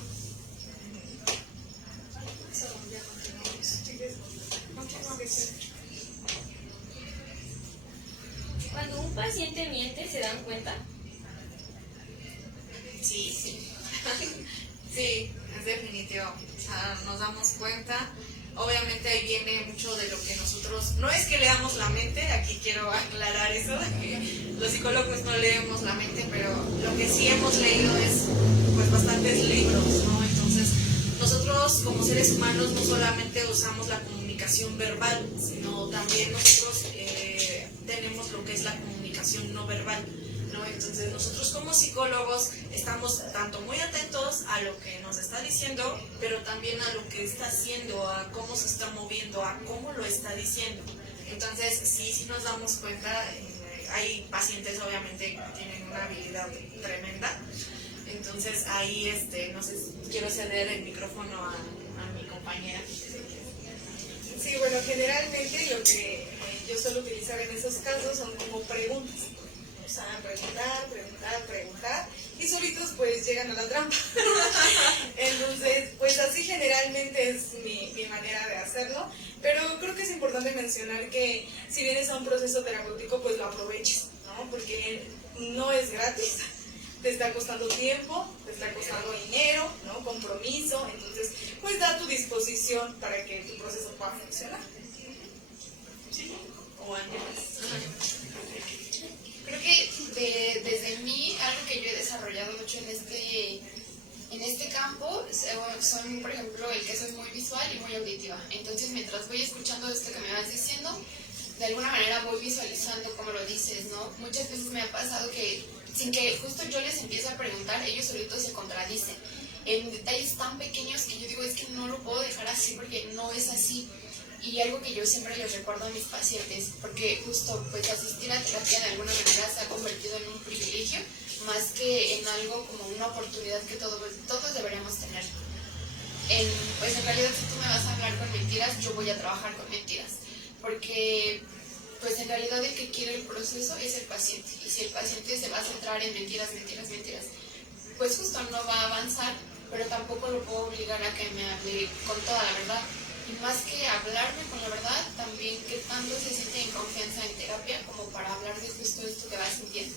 Cuando un paciente miente, ¿se dan cuenta? Sí, sí. Sí, es definitivo. O sea, nos damos cuenta. Obviamente ahí viene mucho de lo que nosotros, no es que leamos la mente, aquí quiero aclarar eso, de que los psicólogos no leemos la mente, pero lo que sí hemos leído es pues bastantes libros, ¿no? Entonces, nosotros como seres humanos no solamente usamos la comunicación verbal, sino también nosotros tenemos lo que es la comunicación no verbal, ¿no? Entonces nosotros como psicólogos estamos tanto muy atentos a lo que nos está diciendo, pero también a lo que está haciendo, a cómo se está moviendo, a cómo lo está diciendo. Entonces sí nos damos cuenta, hay pacientes obviamente que tienen una habilidad tremenda. Entonces ahí no sé, quiero ceder el micrófono a mi compañera. Sí, bueno, generalmente lo que yo suelo utilizar en esos casos son como preguntas. O sea, preguntar, y solitos pues llegan a la trampa. Entonces, pues así generalmente es mi manera de hacerlo, pero creo que es importante mencionar que si vienes a un proceso terapéutico, pues lo aproveches, ¿no? Porque no es gratis, te está costando tiempo, te está costando dinero, ¿no? Compromiso, entonces pues da tu disposición para que tu proceso pueda funcionar. O Ángeles. Creo que desde mí, algo que yo he desarrollado mucho en este campo son, por ejemplo, el que soy muy visual y muy auditiva. Entonces, mientras voy escuchando esto que me vas diciendo, de alguna manera voy visualizando como lo dices, ¿no? Muchas veces me ha pasado que, sin que justo yo les empiece a preguntar, ellos solitos se contradicen en detalles tan pequeños que yo digo, es que no lo puedo dejar así porque no es así. Y algo que yo siempre les recuerdo a mis pacientes, porque justo pues asistir a terapia de alguna manera se ha convertido en un privilegio, más que en algo como una oportunidad que todos deberíamos tener. Pues en realidad si tú me vas a hablar con mentiras, yo voy a trabajar con mentiras, porque pues en realidad el que quiere el proceso es el paciente, y si el paciente se va a centrar en mentiras, pues justo no va a avanzar, pero tampoco lo puedo obligar a que me hable con toda la verdad. Y más que hablarme con la verdad, también que tanto se siente en confianza en terapia como para hablar de justo esto que vas sintiendo.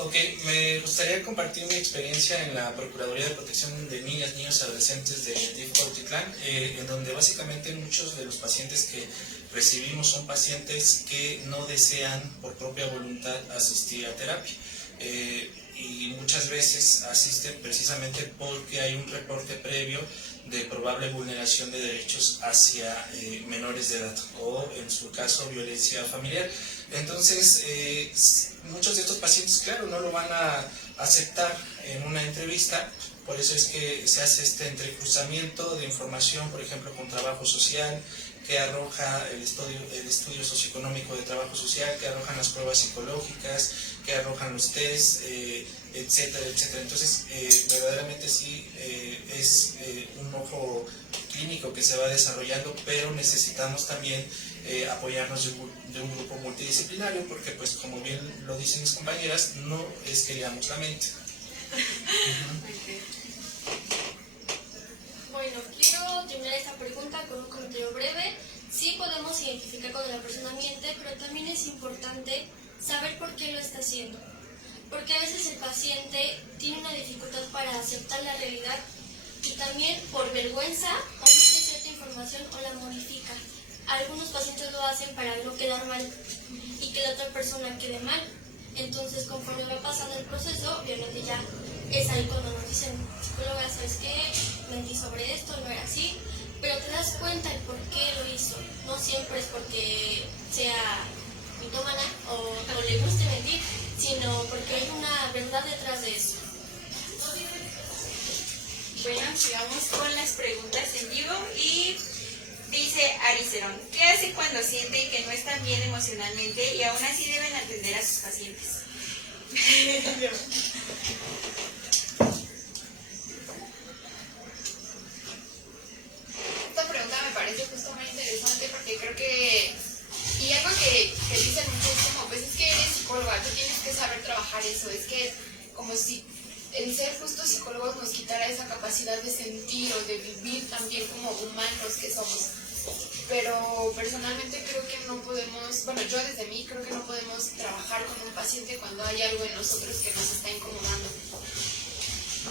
Ok, me gustaría compartir mi experiencia en la Procuraduría de Protección de Niñas, Niños y Adolescentes de DIF Cuautitlán, en donde básicamente muchos de los pacientes que recibimos son pacientes que no desean por propia voluntad asistir a terapia. Y muchas veces asisten precisamente porque hay un reporte previo de probable vulneración de derechos hacia menores de edad o, en su caso, violencia familiar. Entonces, muchos de estos pacientes, claro, no lo van a aceptar en una entrevista, por eso es que se hace este entrecruzamiento de información, por ejemplo, con trabajo social, que arroja el estudio socioeconómico de trabajo social, que arrojan las pruebas psicológicas, que arrojan los test, etcétera, etcétera. Entonces, verdaderamente sí es un ojo clínico que se va desarrollando, pero necesitamos también apoyarnos de un grupo multidisciplinario, porque pues como bien lo dicen mis compañeras, no es que leamos la mente. Bueno, quiero terminar esta pregunta con un comentario breve. Sí podemos identificar cuando la persona miente, pero también es importante saber por qué lo está haciendo. Porque a veces el paciente tiene una dificultad para aceptar la realidad y también por vergüenza omite cierta información o la modifica. Algunos pacientes lo hacen para no quedar mal y que la otra persona quede mal. Entonces, conforme va pasando el proceso, obviamente ya es ahí cuando nos dicen, psicóloga, ¿sabes qué? Mentí sobre esto, no era así. Pero te das cuenta el por qué lo hizo. No siempre es porque sea mitómana o le guste mentir, sino porque hay una verdad detrás de eso. Bueno, sigamos con las preguntas en vivo y dice Aricerón, ¿qué hace cuando sienten que no están bien emocionalmente y aún así deben atender a sus pacientes? Esta pregunta me parece justo muy interesante porque creo que, y algo que dicen mucho es como, pues es que eres psicóloga, tú tienes que saber trabajar eso, es que como si el ser justo psicólogos nos quitara esa capacidad de sentir o de vivir también como humanos que somos. Pero personalmente creo que no podemos, bueno, yo desde mí creo que no podemos trabajar con un paciente cuando hay algo en nosotros que nos está incomodando.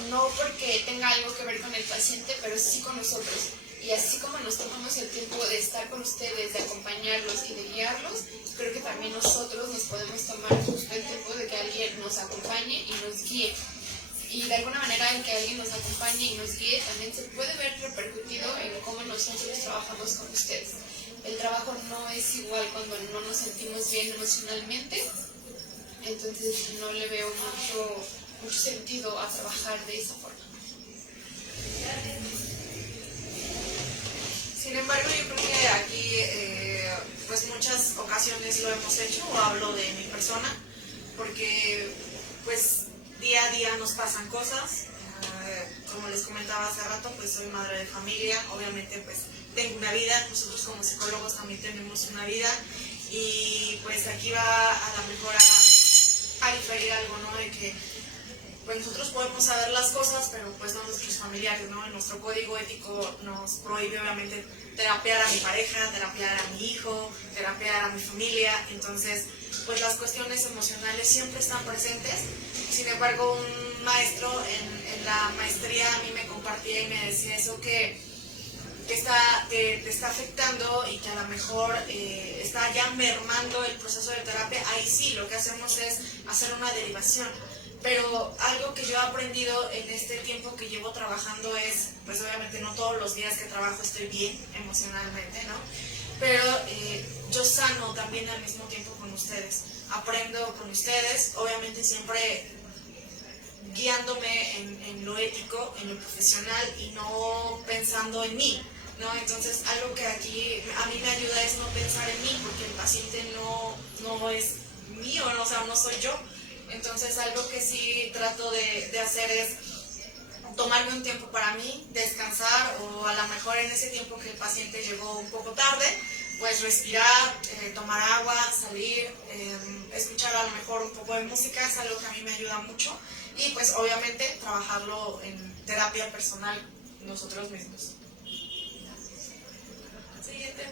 No porque tenga algo que ver con el paciente, pero sí con nosotros. Y así como nos tomamos el tiempo de estar con ustedes, de acompañarlos y de guiarlos, creo que también nosotros nos podemos tomar justo el tiempo de que alguien nos acompañe y nos guíe. Y de alguna manera el que alguien nos acompañe y nos guíe también se puede ver repercutido en cómo nosotros trabajamos con ustedes. El trabajo no es igual cuando no nos sentimos bien emocionalmente, entonces no le veo mucho sentido a trabajar de esa forma. Sin embargo, yo creo que aquí, pues muchas ocasiones lo hemos hecho, o hablo de mi persona, porque pues día a día nos pasan cosas. Como les comentaba hace rato, pues soy madre de familia, obviamente pues tengo una vida, nosotros como psicólogos también tenemos una vida, y pues aquí va a lo mejor a diferir algo, ¿no? De que pues nosotros podemos saber las cosas, pero pues no nuestros familiares, ¿no? En nuestro código ético nos prohíbe obviamente terapiar a mi pareja, terapiar a mi hijo, terapiar a mi familia, entonces pues las cuestiones emocionales siempre están presentes. Sin embargo, un maestro en la maestría a mí me compartía y me decía eso que te está afectando y que a lo mejor está ya mermando el proceso de terapia. Ahí sí, lo que hacemos es hacer una derivación. Pero algo que yo he aprendido en este tiempo que llevo trabajando es, pues obviamente no todos los días que trabajo estoy bien emocionalmente, ¿no? Pero yo sano también al mismo tiempo con ustedes. Aprendo con ustedes, obviamente siempre guiándome en lo ético, en lo profesional y no pensando en mí, ¿no? Entonces algo que aquí a mí me ayuda es no pensar en mí, porque el paciente no es mío, ¿no? O sea, no soy yo. Entonces algo que sí trato de hacer es tomarme un tiempo para mí, descansar, o a lo mejor en ese tiempo que el paciente llegó un poco tarde, pues respirar, tomar agua, salir, escuchar a lo mejor un poco de música, es algo que a mí me ayuda mucho, y pues obviamente trabajarlo en terapia personal nosotros mismos. Siguiente.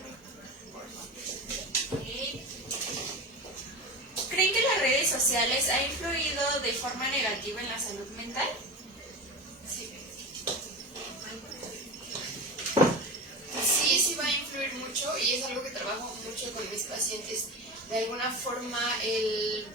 ¿Creen que las redes sociales han influido de forma negativa en la salud mental? Sí va a influir mucho, y es algo que trabajo mucho con mis pacientes. De alguna forma, el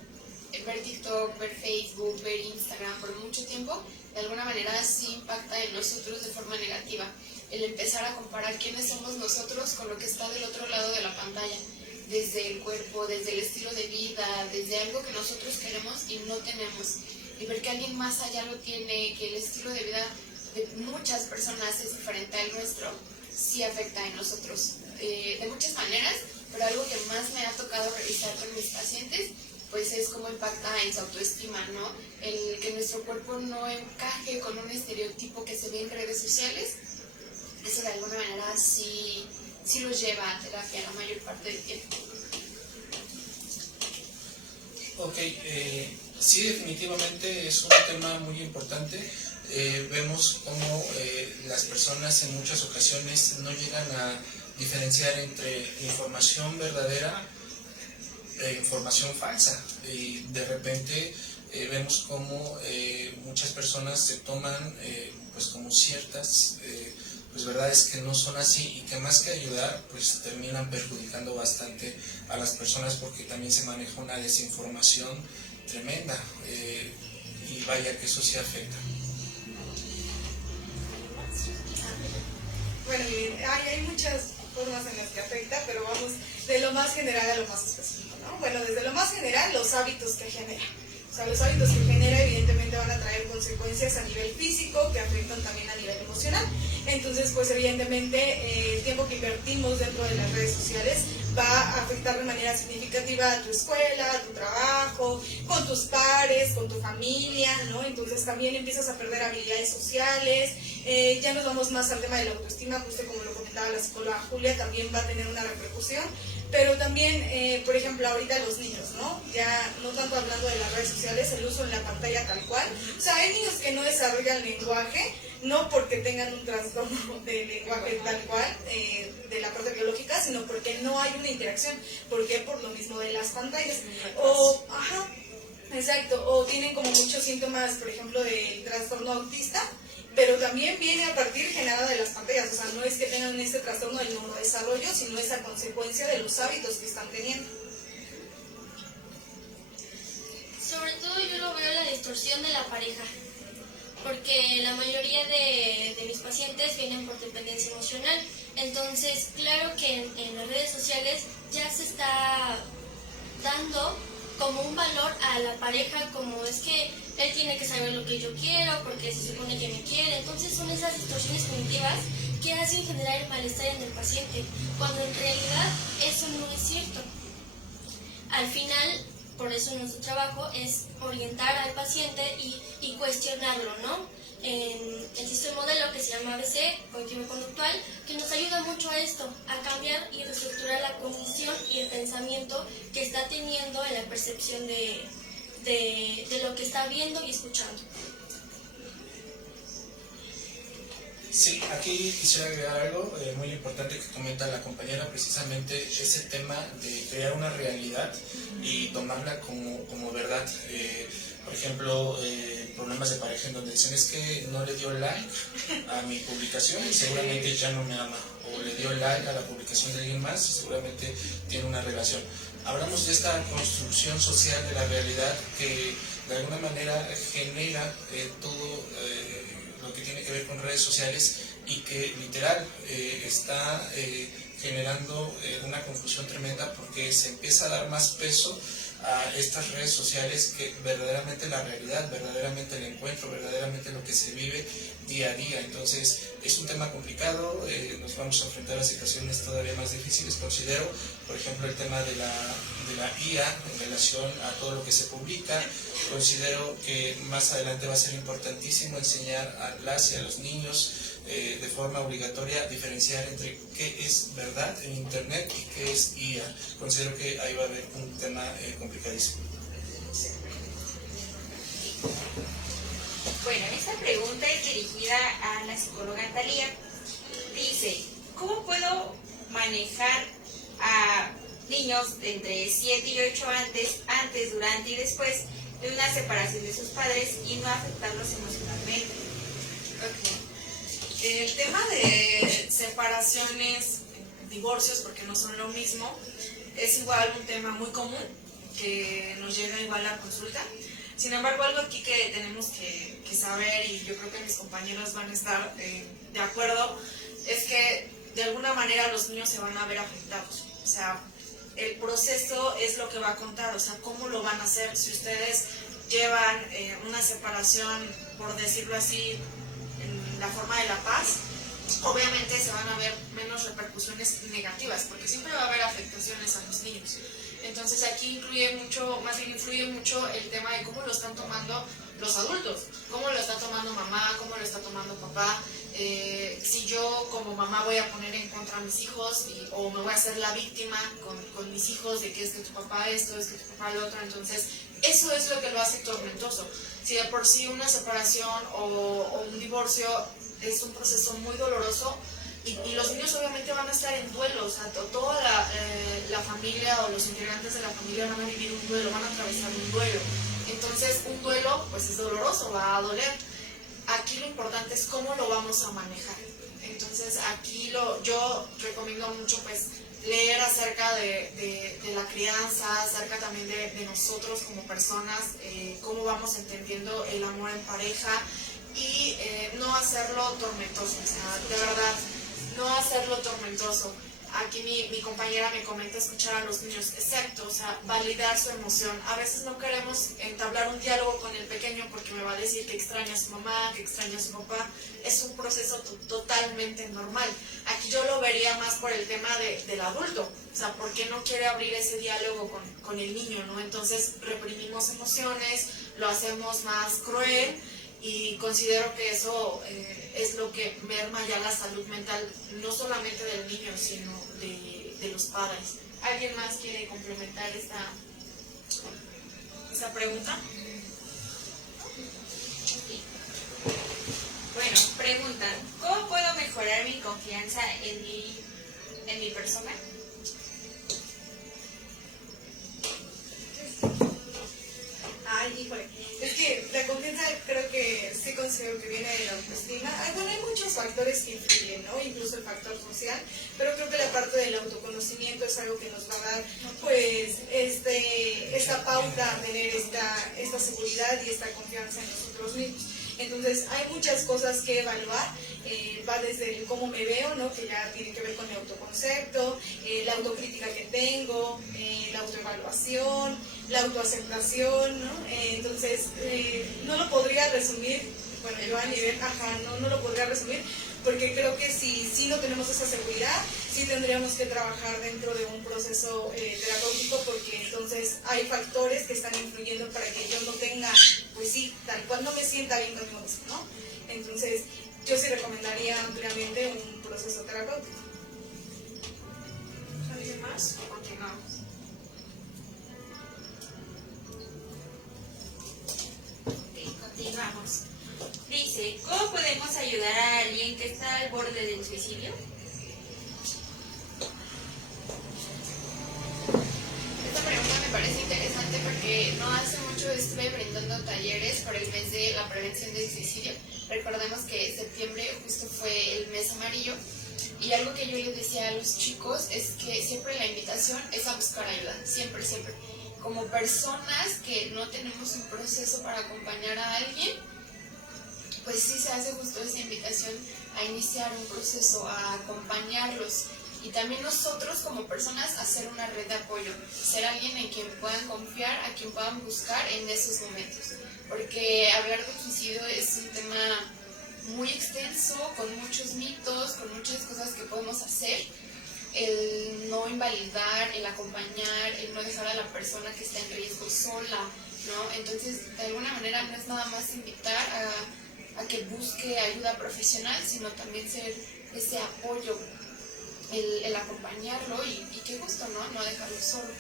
ver TikTok, ver Facebook, ver Instagram por mucho tiempo, de alguna manera sí impacta en nosotros de forma negativa. El empezar a comparar quiénes somos nosotros con lo que está del otro lado de la pantalla, desde el cuerpo, desde el estilo de vida, desde algo que nosotros queremos y no tenemos. Y ver que alguien más allá lo tiene, que el estilo de vida de muchas personas es diferente al nuestro, sí afecta en nosotros. De muchas maneras, pero algo que más me ha tocado revisar con mis pacientes, pues es cómo impacta en su autoestima, ¿no? El que nuestro cuerpo no encaje con un estereotipo que se ve en redes sociales, eso de alguna manera sí los lleva a terapia la mayor parte del tiempo. Ok, sí, definitivamente es un tema muy importante. Vemos cómo las personas en muchas ocasiones no llegan a diferenciar entre información verdadera e información falsa, y de repente vemos cómo muchas personas se toman pues como ciertas pues verdades que no son así, y que más que ayudar pues terminan perjudicando bastante a las personas, porque también se maneja una desinformación tremenda, y vaya que eso sí afecta. Bueno, hay muchas formas en las que afecta, pero vamos de lo más general a lo más específico, ¿no? Bueno, desde lo más general, los hábitos que genera. O sea, los hábitos que genera evidentemente van a traer consecuencias a nivel físico, que afectan también a nivel emocional. Entonces, pues evidentemente el tiempo que invertimos dentro de las redes sociales va a afectar de manera significativa a tu escuela, a tu trabajo, con tus pares, con tu familia, ¿no? Entonces también empiezas a perder habilidades sociales. Ya nos vamos más al tema de la autoestima, justo como lo comentaba la psicóloga Julia, también va a tener una repercusión. Pero también, por ejemplo, ahorita los niños, ¿no? Ya no tanto hablando de las redes sociales, el uso en la pantalla tal cual. O sea, hay niños que no desarrollan lenguaje, no porque tengan un trastorno de lenguaje tal cual, de la parte biológica, sino porque no hay una interacción. ¿Por qué? Por lo mismo de las pantallas. O, ajá, exacto, o tienen como muchos síntomas, por ejemplo, del trastorno autista, pero también viene a partir generada de las pantallas. O sea, no es que tengan este trastorno del neurodesarrollo, sino esa consecuencia de los hábitos que están teniendo. Sobre todo yo lo veo la distorsión de la pareja, porque la mayoría de mis pacientes vienen por dependencia emocional. Entonces, claro que en las redes sociales ya se está dando como un valor a la pareja, como es que él tiene que saber lo que yo quiero porque se supone que me quiere. Entonces son esas distorsiones cognitivas que hacen generar el malestar en el paciente, cuando en realidad eso no es cierto. Al final, por eso nuestro trabajo es orientar al paciente y cuestionarlo, ¿no? Existe un modelo que se llama ABC, cognitivo-conductual, que nos ayuda mucho a esto, a cambiar y reestructurar la cognición y el pensamiento que está teniendo en la percepción de de lo que está viendo y escuchando. Sí, aquí quisiera agregar algo muy importante que comenta la compañera, precisamente ese tema de crear una realidad y tomarla como verdad. Por ejemplo, problemas de pareja en donde dicen es que no le dio like a mi publicación y seguramente ya no me ama, o le dio like a la publicación de alguien más y seguramente tiene una relación. Hablamos de esta construcción social de la realidad que de alguna manera genera todo lo que tiene que ver con redes sociales y que literal está generando una confusión tremenda porque se empieza a dar más peso a estas redes sociales que verdaderamente la realidad, verdaderamente el encuentro, verdaderamente lo que se vive día a día. Entonces es un tema complicado, nos vamos a enfrentar a situaciones todavía más difíciles. Considero, por ejemplo, el tema de la IA en relación a todo lo que se publica. Considero que más adelante va a ser importantísimo enseñar a las y a los niños de forma obligatoria diferenciar entre qué es verdad en Internet y qué es IA. Considero que ahí va a haber un tema complicadísimo. Bueno, esta pregunta es dirigida a la psicóloga Talía. Dice, ¿cómo puedo manejar a niños de entre 7 y 8 antes, durante y después de una separación de sus padres y no afectarlos emocionalmente? Ok. El tema de separaciones, divorcios, porque no son lo mismo, es igual un tema muy común que nos llega igual a consulta. Sin embargo, algo aquí que tenemos que saber, y yo creo que mis compañeros van a estar de acuerdo, es que de alguna manera los niños se van a ver afectados. O sea, el proceso es lo que va a contar, o sea, cómo lo van a hacer. Si ustedes llevan una separación, por decirlo así, en la forma de la paz, obviamente se van a ver menos repercusiones negativas, porque siempre va a haber afectaciones a los niños. Entonces aquí influye mucho el tema de cómo lo están tomando los adultos, cómo lo está tomando mamá, cómo lo está tomando papá. Si yo como mamá voy a poner en contra a mis hijos o me voy a hacer la víctima con mis hijos de que es que tu papá esto, es que tu papá lo otro, entonces eso es lo que lo hace tormentoso. Si de por sí una separación o un divorcio es un proceso muy doloroso, y los niños obviamente van a estar en duelo, o sea, toda la familia o los integrantes de la familia van a vivir un duelo, van a atravesar un duelo. Entonces, un duelo, pues es doloroso, va a doler. Aquí lo importante es cómo lo vamos a manejar. Entonces, aquí yo recomiendo mucho, pues, leer acerca de la crianza, acerca también de nosotros como personas, cómo vamos entendiendo el amor en pareja y no hacerlo tormentoso, o sea, de verdad, no hacerlo tormentoso. Aquí mi compañera me comenta escuchar a los niños, exacto, o sea, validar su emoción. A veces no queremos entablar un diálogo con el pequeño porque me va a decir que extraña a su mamá, que extraña a su papá. Es un proceso totalmente normal. Aquí yo lo vería más por el tema del adulto, o sea, ¿por qué no quiere abrir ese diálogo con el niño, no? Entonces reprimimos emociones, lo hacemos más cruel. Y considero que eso es lo que merma ya la salud mental, no solamente del niño, sino de los padres. ¿Alguien más quiere complementar esa pregunta? Bueno, preguntan, ¿cómo puedo mejorar mi confianza en mi persona? Ay, híjole, es que la confianza creo que sí considero que viene de la autoestima. Bueno, hay muchos factores que influyen, ¿no? Incluso el factor social, pero creo que la parte del autoconocimiento es algo que nos va a dar, pues, esta pauta, tener esta seguridad y esta confianza en nosotros mismos. Entonces, hay muchas cosas que evaluar, va desde el cómo me veo, ¿no? Que ya tiene que ver con el autoconcepto, la autocrítica que tengo, la autoevaluación, la autoaceptación, ¿no? Entonces, no lo podría resumir, bueno, yo a nivel, no lo podría resumir, porque creo que si no tenemos esa seguridad, sí tendríamos que trabajar dentro de un proceso terapéutico, porque entonces hay factores que están influyendo para que yo no tenga, pues sí, tal cual no me sienta bien conmigo mismo, ¿no? Entonces, yo sí recomendaría ampliamente un proceso terapéutico. ¿Alguien más? O continuamos. Ramos. Dice, ¿cómo podemos ayudar a alguien que está al borde del suicidio? Esta pregunta me parece interesante porque no hace mucho estuve brindando talleres por el mes de la prevención del suicidio. Recordemos que septiembre justo fue el mes amarillo y algo que yo les decía a los chicos es que siempre la invitación es a buscar ayuda, siempre, siempre. Como personas que no tenemos un proceso para acompañar a alguien, pues sí se hace justo esa invitación a iniciar un proceso, a acompañarlos. Y también nosotros como personas hacer una red de apoyo, ser alguien en quien puedan confiar, a quien puedan buscar en esos momentos. Porque hablar de suicidio es un tema muy extenso, con muchos mitos, con muchas cosas que podemos hacer. El no invalidar, el acompañar, el no dejar a la persona que está en riesgo sola, ¿no? Entonces, de alguna manera no es nada más invitar a que busque ayuda profesional, sino también ser ese apoyo, el acompañarlo y qué gusto, ¿no? No dejarlo solo.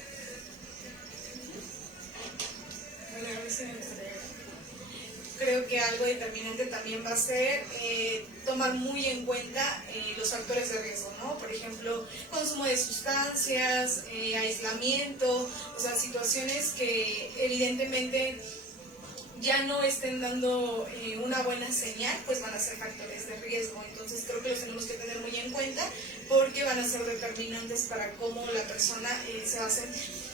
Creo que algo determinante también va a ser tomar muy en cuenta los factores de riesgo, ¿no? Por ejemplo, consumo de sustancias, aislamiento, o sea, situaciones que evidentemente ya no estén dando una buena señal, pues van a ser factores de riesgo. Entonces creo que los tenemos que tener muy en cuenta porque van a ser determinantes para cómo la persona se va a sentir.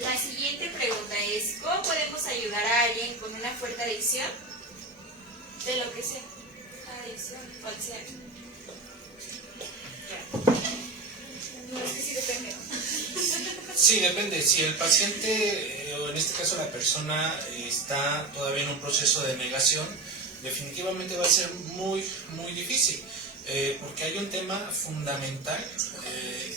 La siguiente pregunta es, ¿cómo podemos ayudar a alguien con una fuerte adicción? De lo que sea. Adicción, cual sea. No, es que sí depende. Sí, depende. Si el paciente, o en este caso la persona, está todavía en un proceso de negación, definitivamente va a ser muy, muy difícil. Porque hay un tema fundamental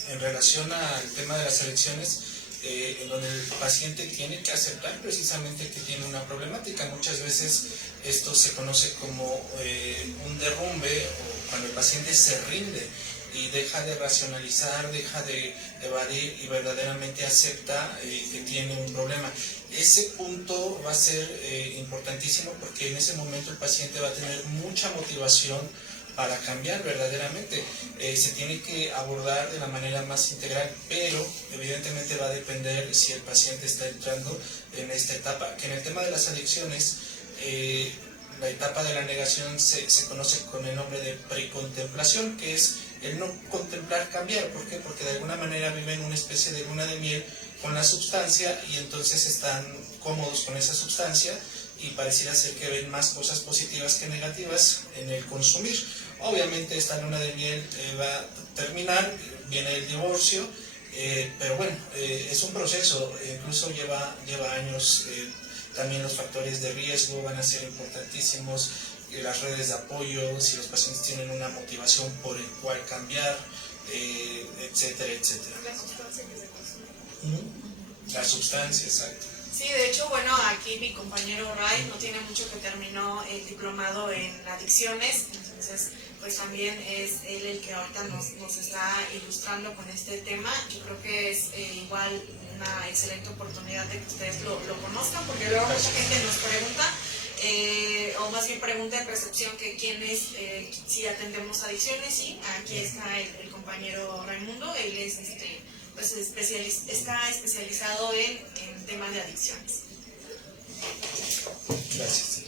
en relación al tema de las adicciones, en donde el paciente tiene que aceptar precisamente que tiene una problemática. Muchas veces esto se conoce como un derrumbe, o cuando el paciente se rinde y deja de racionalizar, deja de evadir y verdaderamente acepta que tiene un problema. Ese punto va a ser importantísimo porque en ese momento el paciente va a tener mucha motivación para cambiar verdaderamente. Se tiene que abordar de la manera más integral, pero evidentemente va a depender si el paciente está entrando en esta etapa, que en el tema de las adicciones, la etapa de la negación se conoce con el nombre de precontemplación, que es el no contemplar cambiar. ¿Por qué? Porque de alguna manera viven una especie de luna de miel con la sustancia y entonces están cómodos con esa sustancia y pareciera ser que ven más cosas positivas que negativas en el consumir. Obviamente esta luna de miel va a terminar, viene el divorcio, pero bueno, es un proceso, incluso lleva años. También los factores de riesgo van a ser importantísimos, las redes de apoyo, si los pacientes tienen una motivación por el cual cambiar, etcétera, etcétera. La sustancia que se consume. La sustancia, exacto. Sí, de hecho, bueno, aquí mi compañero Ray no tiene mucho que terminó el diplomado en adicciones, entonces pues también es él el que ahorita nos está ilustrando con este tema. Yo creo que es igual una excelente oportunidad de que ustedes lo conozcan, porque luego mucha gente nos pregunta, o más bien pregunta en recepción que quiénes, si atendemos adicciones. Sí, aquí está el compañero Raimundo, él es pues está especializado en temas de adicciones. Gracias.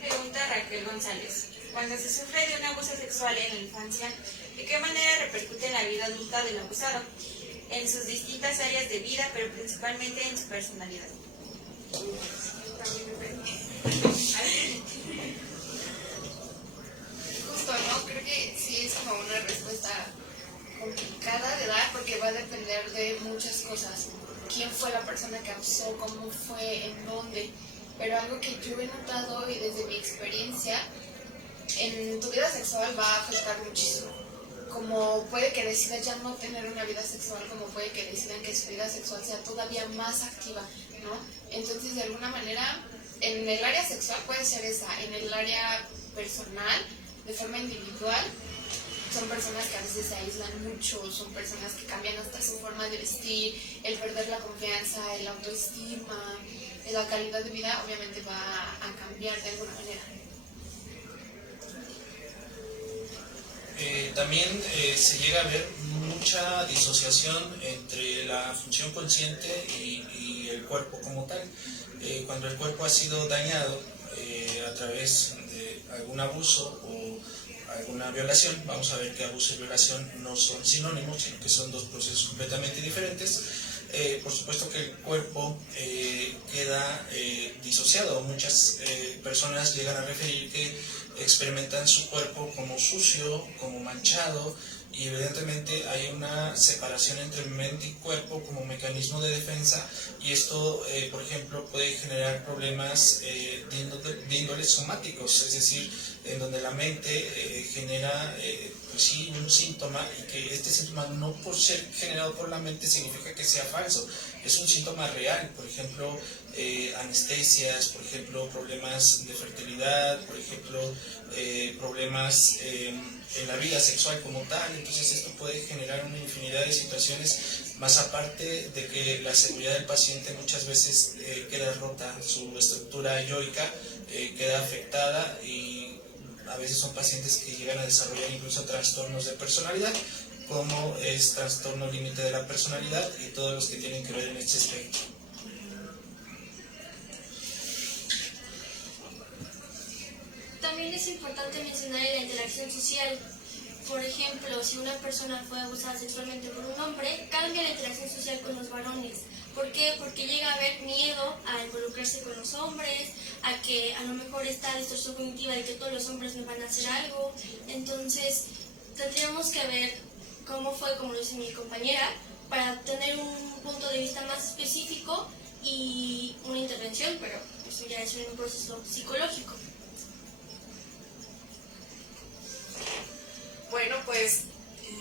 Pregunta Raquel González. Cuando se sufre de un abuso sexual en la infancia, ¿de qué manera repercute en la vida adulta del abusado? En sus distintas áreas de vida, pero principalmente en su personalidad. Justo, ¿no? Creo que sí es como una respuesta complicada de dar porque va a depender de muchas cosas. ¿Quién fue la persona que abusó? ¿Cómo fue? ¿En dónde? Pero algo que yo he notado y desde mi experiencia, en tu vida sexual va a afectar muchísimo. Como puede que decidas ya no tener una vida sexual, como puede que decidan que su vida sexual sea todavía más activa, ¿no? Entonces, de alguna manera, en el área sexual puede ser esa, en el área personal, de forma individual, son personas que a veces se aíslan mucho, son personas que cambian hasta su forma de vestir, el perder la confianza, el autoestima, la calidad de vida obviamente va a cambiar de alguna manera. También se llega a ver mucha disociación entre la función consciente y el cuerpo como tal. Cuando el cuerpo ha sido dañado a través de algún abuso o alguna violación, vamos a ver que abuso y violación no son sinónimos, sino que son dos procesos completamente diferentes. Por supuesto que el cuerpo queda disociado. Muchas personas llegan a referir que experimentan su cuerpo como sucio, como manchado, y evidentemente hay una separación entre mente y cuerpo como mecanismo de defensa, y esto, por ejemplo, puede generar problemas de índole somáticos, es decir, en donde la mente genera pues sí, un síntoma, y que este síntoma no por ser generado por la mente significa que sea falso, es un síntoma real. Por ejemplo, anestesias, por ejemplo, problemas de fertilidad, por ejemplo, problemas en la vida sexual como tal. Entonces esto puede generar una infinidad de situaciones, más aparte de que la seguridad del paciente muchas veces queda rota, su estructura yoica queda afectada, y a veces son pacientes que llegan a desarrollar incluso trastornos de personalidad, como es trastorno límite de la personalidad y todos los que tienen que ver en este aspecto. También es importante mencionar la interacción social. Por ejemplo, si una persona fue abusada sexualmente por un hombre, cambia la interacción social con los varones. ¿Por qué? Porque llega a haber miedo a involucrarse con los hombres, a que a lo mejor esta distorsión cognitiva de que todos los hombres me van a hacer algo. Entonces, tendríamos que ver cómo fue, como lo dice mi compañera, para tener un punto de vista más específico y una intervención, pero eso ya es un proceso psicológico. Bueno, pues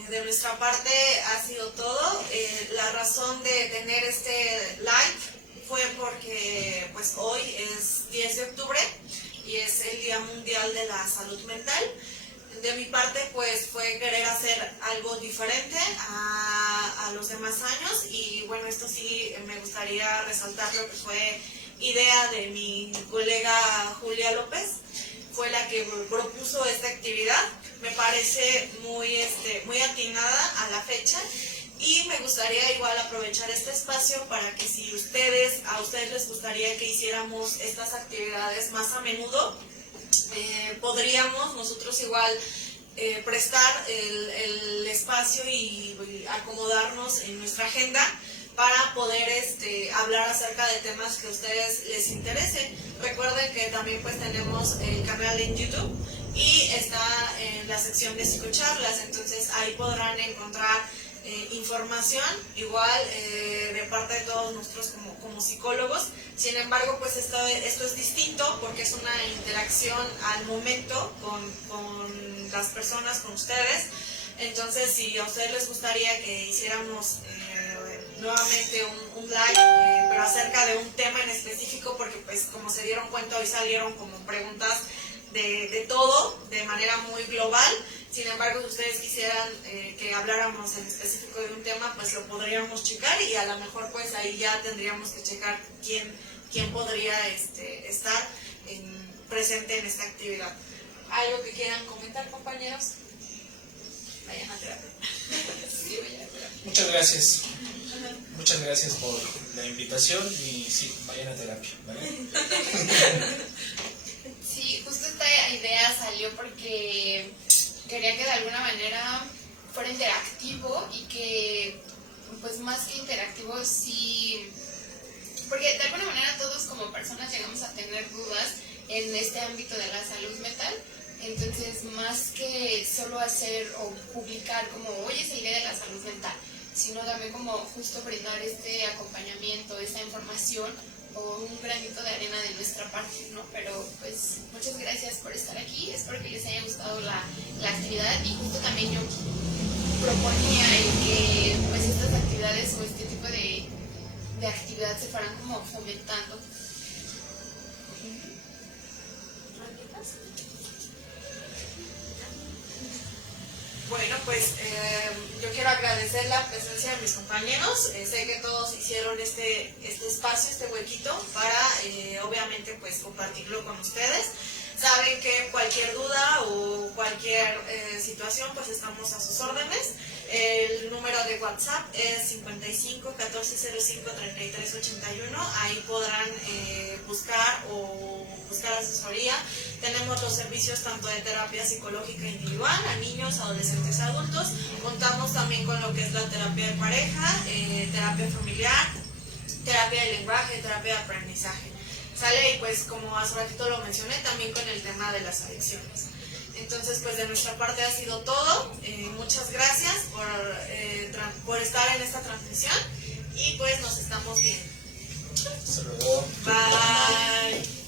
de nuestra parte ha sido todo. La razón de tener este live fue porque pues hoy es 10 de octubre y es el Día Mundial de la Salud Mental. De mi parte pues fue querer hacer algo diferente a los demás años, y bueno, esto sí me gustaría resaltar lo que fue idea de mi colega Julia López. Fue la que propuso esta actividad. Me parece muy atinada a la fecha, y me gustaría igual aprovechar este espacio para que si a ustedes les gustaría que hiciéramos estas actividades más a menudo, podríamos nosotros igual prestar el espacio y acomodarnos en nuestra agenda para poder hablar acerca de temas que a ustedes les interesen. Recuerden que también pues tenemos el canal en YouTube y está en la sección de psicocharlas, entonces ahí podrán encontrar información igual de parte de todos nosotros como psicólogos. Sin embargo, pues esto es distinto porque es una interacción al momento con las personas, con ustedes. Entonces, si a ustedes les gustaría que hiciéramos nuevamente un live, pero acerca de un tema en específico, porque pues como se dieron cuenta hoy salieron como preguntas de todo, de manera muy global. Sin embargo, si ustedes quisieran que habláramos en específico de un tema, pues lo podríamos checar, y a lo mejor pues ahí ya tendríamos que checar quién podría estar presente en esta actividad. ¿Algo que quieran comentar, compañeros? Vayan a terapia. Sí, vayan a terapia. Muchas gracias. Muchas gracias por la invitación, y sí, vayan a terapia, ¿vale? Sí, justo esta idea salió porque quería que de alguna manera fuera interactivo, y que pues más que interactivo sí, porque de alguna manera todos como personas llegamos a tener dudas en este ámbito de la salud mental. Entonces, más que solo hacer o publicar como hoy es el día de la salud mental, sino también como justo brindar este acompañamiento, esta información o un granito de arena de nuestra parte, ¿no? Pero pues muchas gracias por estar aquí, espero que les haya gustado la actividad, y justo también yo proponía el que pues estas actividades o este tipo de actividad se fueran como fomentando. Bueno, pues yo quiero agradecer la presencia de mis compañeros. Sé que todos hicieron este espacio, este huequito para obviamente pues compartirlo con ustedes. Saben que cualquier duda o cualquier situación pues estamos a sus órdenes. El número de WhatsApp es 55 14 05 33 81. Ahí podrán buscar asesoría. Tenemos los servicios tanto de terapia psicológica individual a niños, adolescentes, adultos. Contamos también con lo que es la terapia de pareja, terapia familiar, terapia de lenguaje, terapia de aprendizaje. ¿Sale? Y pues como hace ratito lo mencioné, también con el tema de las adicciones. Entonces, pues de nuestra parte ha sido todo. Muchas gracias por estar en esta transmisión y pues nos estamos viendo. Hasta luego. Bye.